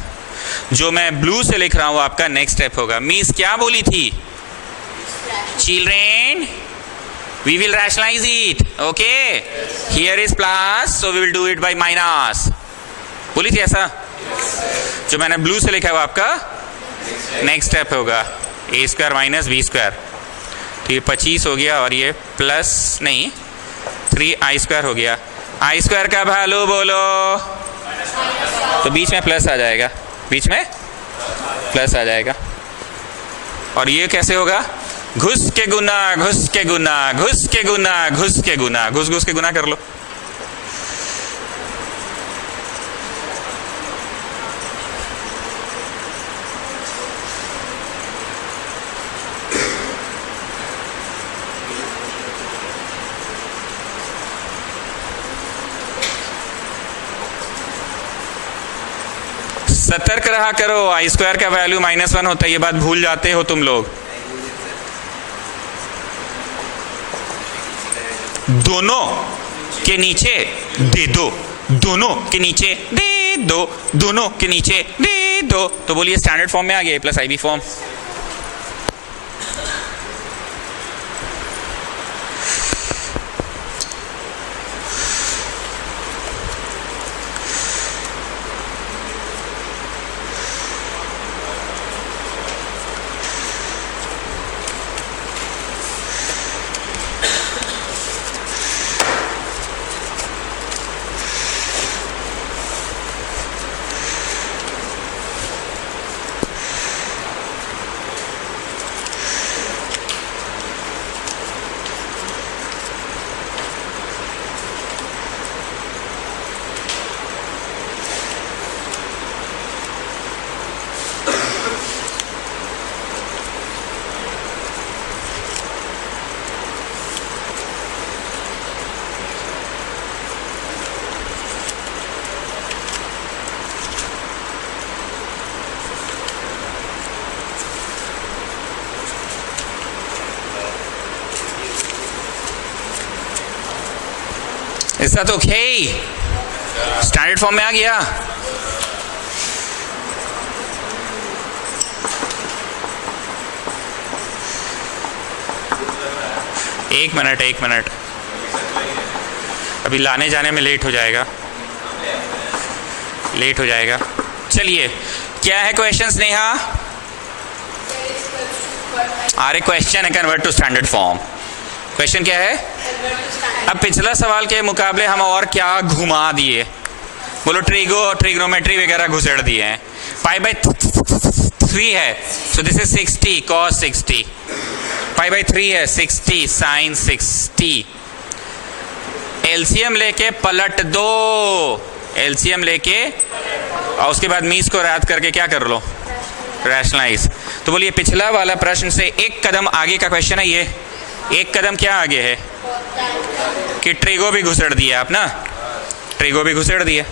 जो मैं ब्लू से लिख रहा हूं आपका नेक्स्ट स्टेप होगा। मीस क्या बोली थी? Children we will rationalize it, okay? Here is plus, so we will do it by minus. बोली थी ऐसा? जो मैंने ब्लू से लिखा है वो आपका नेक्स्ट स्टेप होगा, ए स्क्वायर माइनस बी स्क्वायर। तो ये 25 हो गया और ये प्लस नहीं 3 स्क्वायर हो गया। आई स्क्वायर का वैल्यू बोलो, तो बीच में प्लस आ जाएगा, बीच में प्लस आ जाएगा। और ये कैसे होगा? घुस के गुना, घुस के गुना, घुस के गुना, घुस के गुना, घुस घुस के गुना कर लो। सतर्क रहा करो, आई स्क्वायर का वैल्यू -1 होता है, ये बात भूल जाते हो तुम लोग। दोनों के नीचे दे दो, दोनों के नीचे दे दो, दोनों के नीचे दे दो। तो बोलिए स्टैंडर्ड फॉर्म में आ गया A plus I B form. Is that okay? Standard form में आ गया। एक मिनट, अभी लाने जाने में लेट हो जाएगा। चलिए, क्या है क्वेश्चन स्नेहा? अरे क्वेश्चन है convert to standard form. Question क्या है? अब पिछला सवाल के मुकाबले हम और क्या घुमा दिए? बोलो ट्रिग्नोमेट्री वगैरह घुसेड़ दिए हैं। पाई बाई 3 है, so this is 60 cos 60। Pi by 3 है 60 sin 60। एलसीएम लेके पलट दो, एलसीएम लेके, और उसके बाद मीस को रद्द करके क्या कर लो? रैशनलाइज। तो बोलिए पिछला वाला प्रश्न से एक कदम आगे का क्वेश्चन है ये। एक कदम क्या आगे है कि ट्रिगो भी घुसेड़ दिया आप ना, ट्रिगो भी घुसेड़ दिया।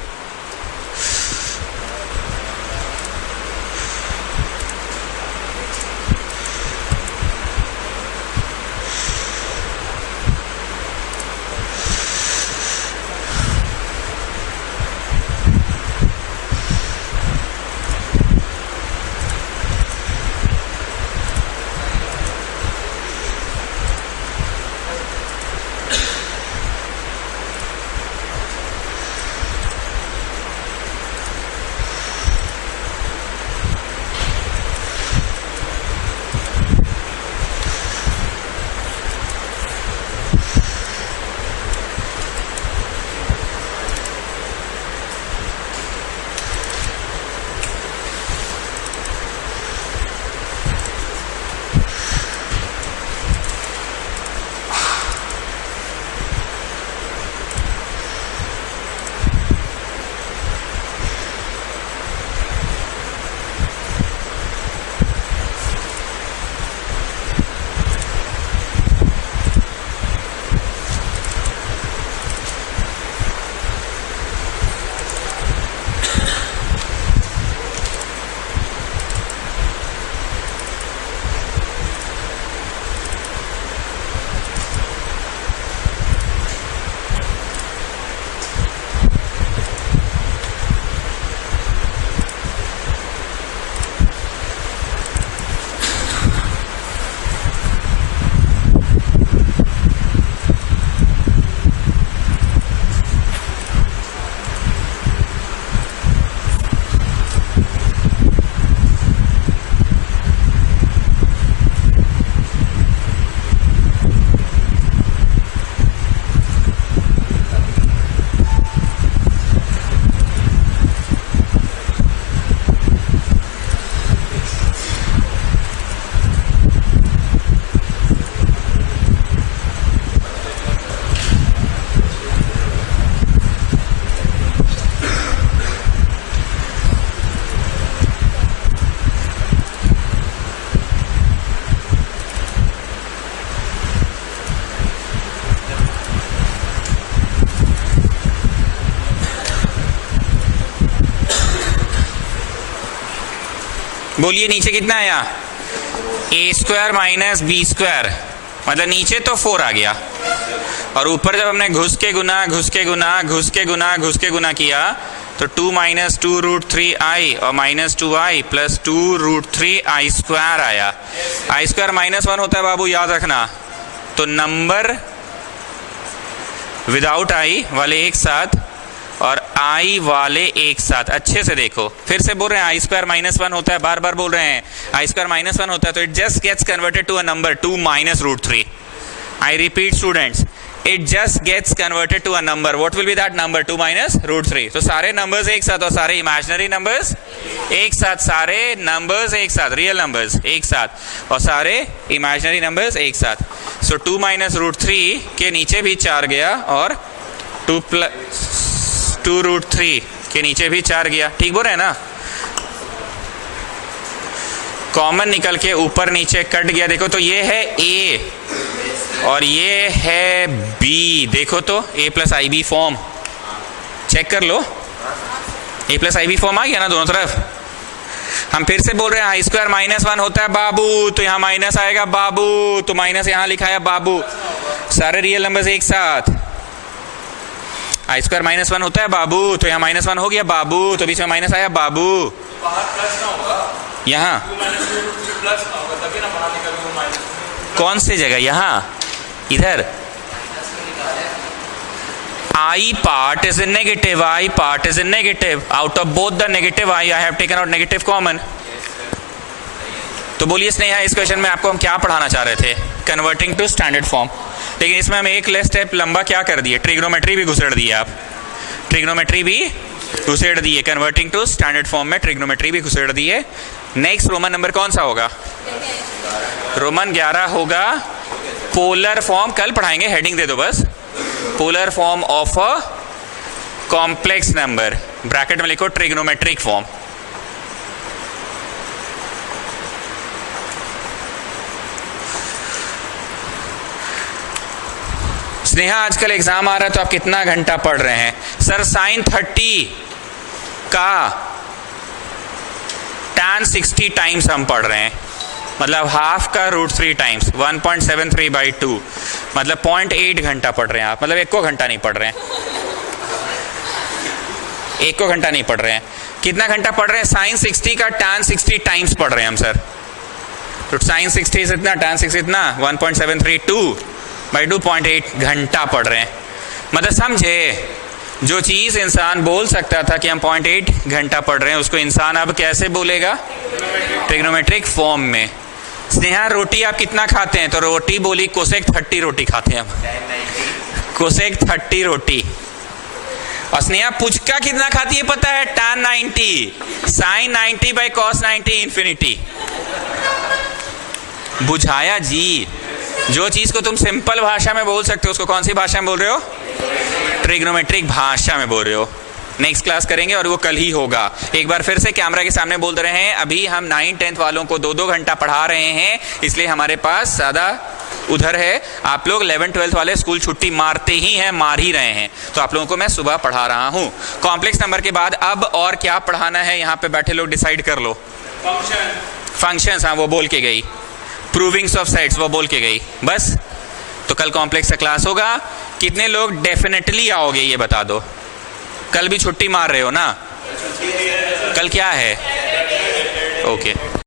बोलिए नीचे कितना आया, ए स्क्वायर माइनस बी स्क्वायर, मतलब नीचे तो 4 आ गया, और ऊपर जब हमने घुस के गुना किया तो 2 माइनस 2 रूट 3 आई और माइनस 2i प्लस 2 रूट 3 आई स्क्वायर आया। आई स्क्वायर -1 होता है बाबू, याद रखना। तो नंबर विदाउट आई वाले एक साथ और आई वाले एक साथ, अच्छे से देखो, फिर से बोल रहे हैं आई स्क्वायर -1 होता है, बार बार बोल रहे हैं आई स्क्वायर -1 होता है, तो it just gets converted to a number 2 minus root 3। I repeat students, it just gets converted to a number. What will be that number? 2 minus root 3. तो सारे numbers एक साथ और सारे imaginary numbers एक साथ, सारे numbers एक साथ, real numbers एक साथ और सारे imaginary numbers एक साथ। So 2 minus root 3 के नीचे भी 4 गया और 2 root 3 के नीचे भी 4 गया। ठीक बोल रहे हैं ना? कॉमन निकल के ऊपर नीचे कट गया। देखो तो ये है A और ये है B, देखो तो A plus I B form check कर लो, A plus I B form आ गया ना दोनों तरफ। हम फिर से बोल रहे हैं आई स्क्वायर -1 होता है बाबू, तो यहाँ माइनस आएगा बाबू, तो माइनस यहाँ लिखा है बाबू, सारे रियल नंबर्स एक साथ। आई स्क्वायर -1 होता है बाबू, तो यहाँ -1 हो गया बाबू, तो बीच में माइनस आया बाबू, यहाँ कौन सी जगह, यहाँ इधर I part is in negative, I part is in negative, out of both the negative I have taken out negative common। तो बोलिए स्नेहा, इस क्वेश्चन में आपको हम क्या पढ़ाना चाह रहे थे? कन्वर्टिंग टू स्टैंडर्ड फॉर्म, लेकिन इसमें हम एक लेस स्टेप लंबा क्या कर दिए, ट्रिग्नोमेट्री भी घुसेड़ दिए आप, ट्रिग्नोमेट्री भी घुसेड़ दिए, कन्वर्टिंग टू स्टैंडर्ड फॉर्म में ट्रिग्नोमेट्री भी घुसेड़ दिए। नेक्स्ट रोमन नंबर कौन सा होगा? रोमन 11 होगा पोलर फॉर्म, कल पढ़ाएंगे, हेडिंग दे दो बस, polar form of a complex number, bracket में लिखो ट्रिग्नोमेट्रिक फॉर्म। स्नेहा आजकल एग्जाम आ रहा है तो आप कितना घंटा पढ़ रहे हैं? सर sin 30 का tan 60 टाइम्स हम पढ़ रहे हैं, मतलब हाफ का √3 टाइम्स 1.73/2, मतलब 0.8 घंटा पढ़ रहे हैं आप, मतलब 1 घंटा नहीं पढ़ रहे हैं, 1 घंटा नहीं पढ़ रहे हैं। कितना घंटा पढ़ रहे हैं? sin 60 का tan 60 टाइम्स पढ़ रहे हैं हम सर। तो sin 60 से इतना, tan 60 इतना, 1.732/2 0.8 घंटा पढ़ रहे हैं। मतलब समझे, जो चीज इंसान बोल सकता था कि हम 0.8 घंटा पढ़ रहे हैं, उसको इंसान अब कैसे बोलेगा? ट्रिग्नोमेट्रिक फॉर्म में। स्नेहा रोटी आप कितना खाते हैं? तो रोटी बोली कोसेक 30 रोटी खाते हैं हम, कोसेक 30 रोटी। और स्नेहा पुचका कितना खाती है पता है? tan 90, sin 90/cos 90 infinity. बुझाया जी? जो चीज को तुम सिंपल भाषा में बोल सकते हो उसको कौन सी भाषा में बोल रहे हो? ट्रिग्नोमेट्रिक भाषा में बोल रहे हो। नेक्स्ट क्लास करेंगे और वो कल ही होगा। एक बार फिर से कैमरा के सामने बोल रहे हैं, अभी हम 9th-10th वालों को 2-2 घंटा पढ़ा रहे हैं, इसलिए हमारे पास ज़्यादा उधर है। आप लोग 11th-12th वाले स्कूल छुट्टी मारते ही हैं, मार ही रहे हैं, तो आप लोगों को मैं सुबह पढ़ा रहा हूँ। कॉम्प्लेक्स नंबर के बाद अब और क्या पढ़ाना है, यहाँ पे बैठे लोग डिसाइड कर लो। फंक्शंस, हाँ वो बोल के गई। प्रूविंग्स ऑफ सेट्स वो बोल के गई, बस। तो कल कॉम्प्लेक्स का क्लास होगा। कितने लोग डेफिनेटली आओगे ये बता दो? कल भी छुट्टी मार रहे हो ना? कल क्या है? ओके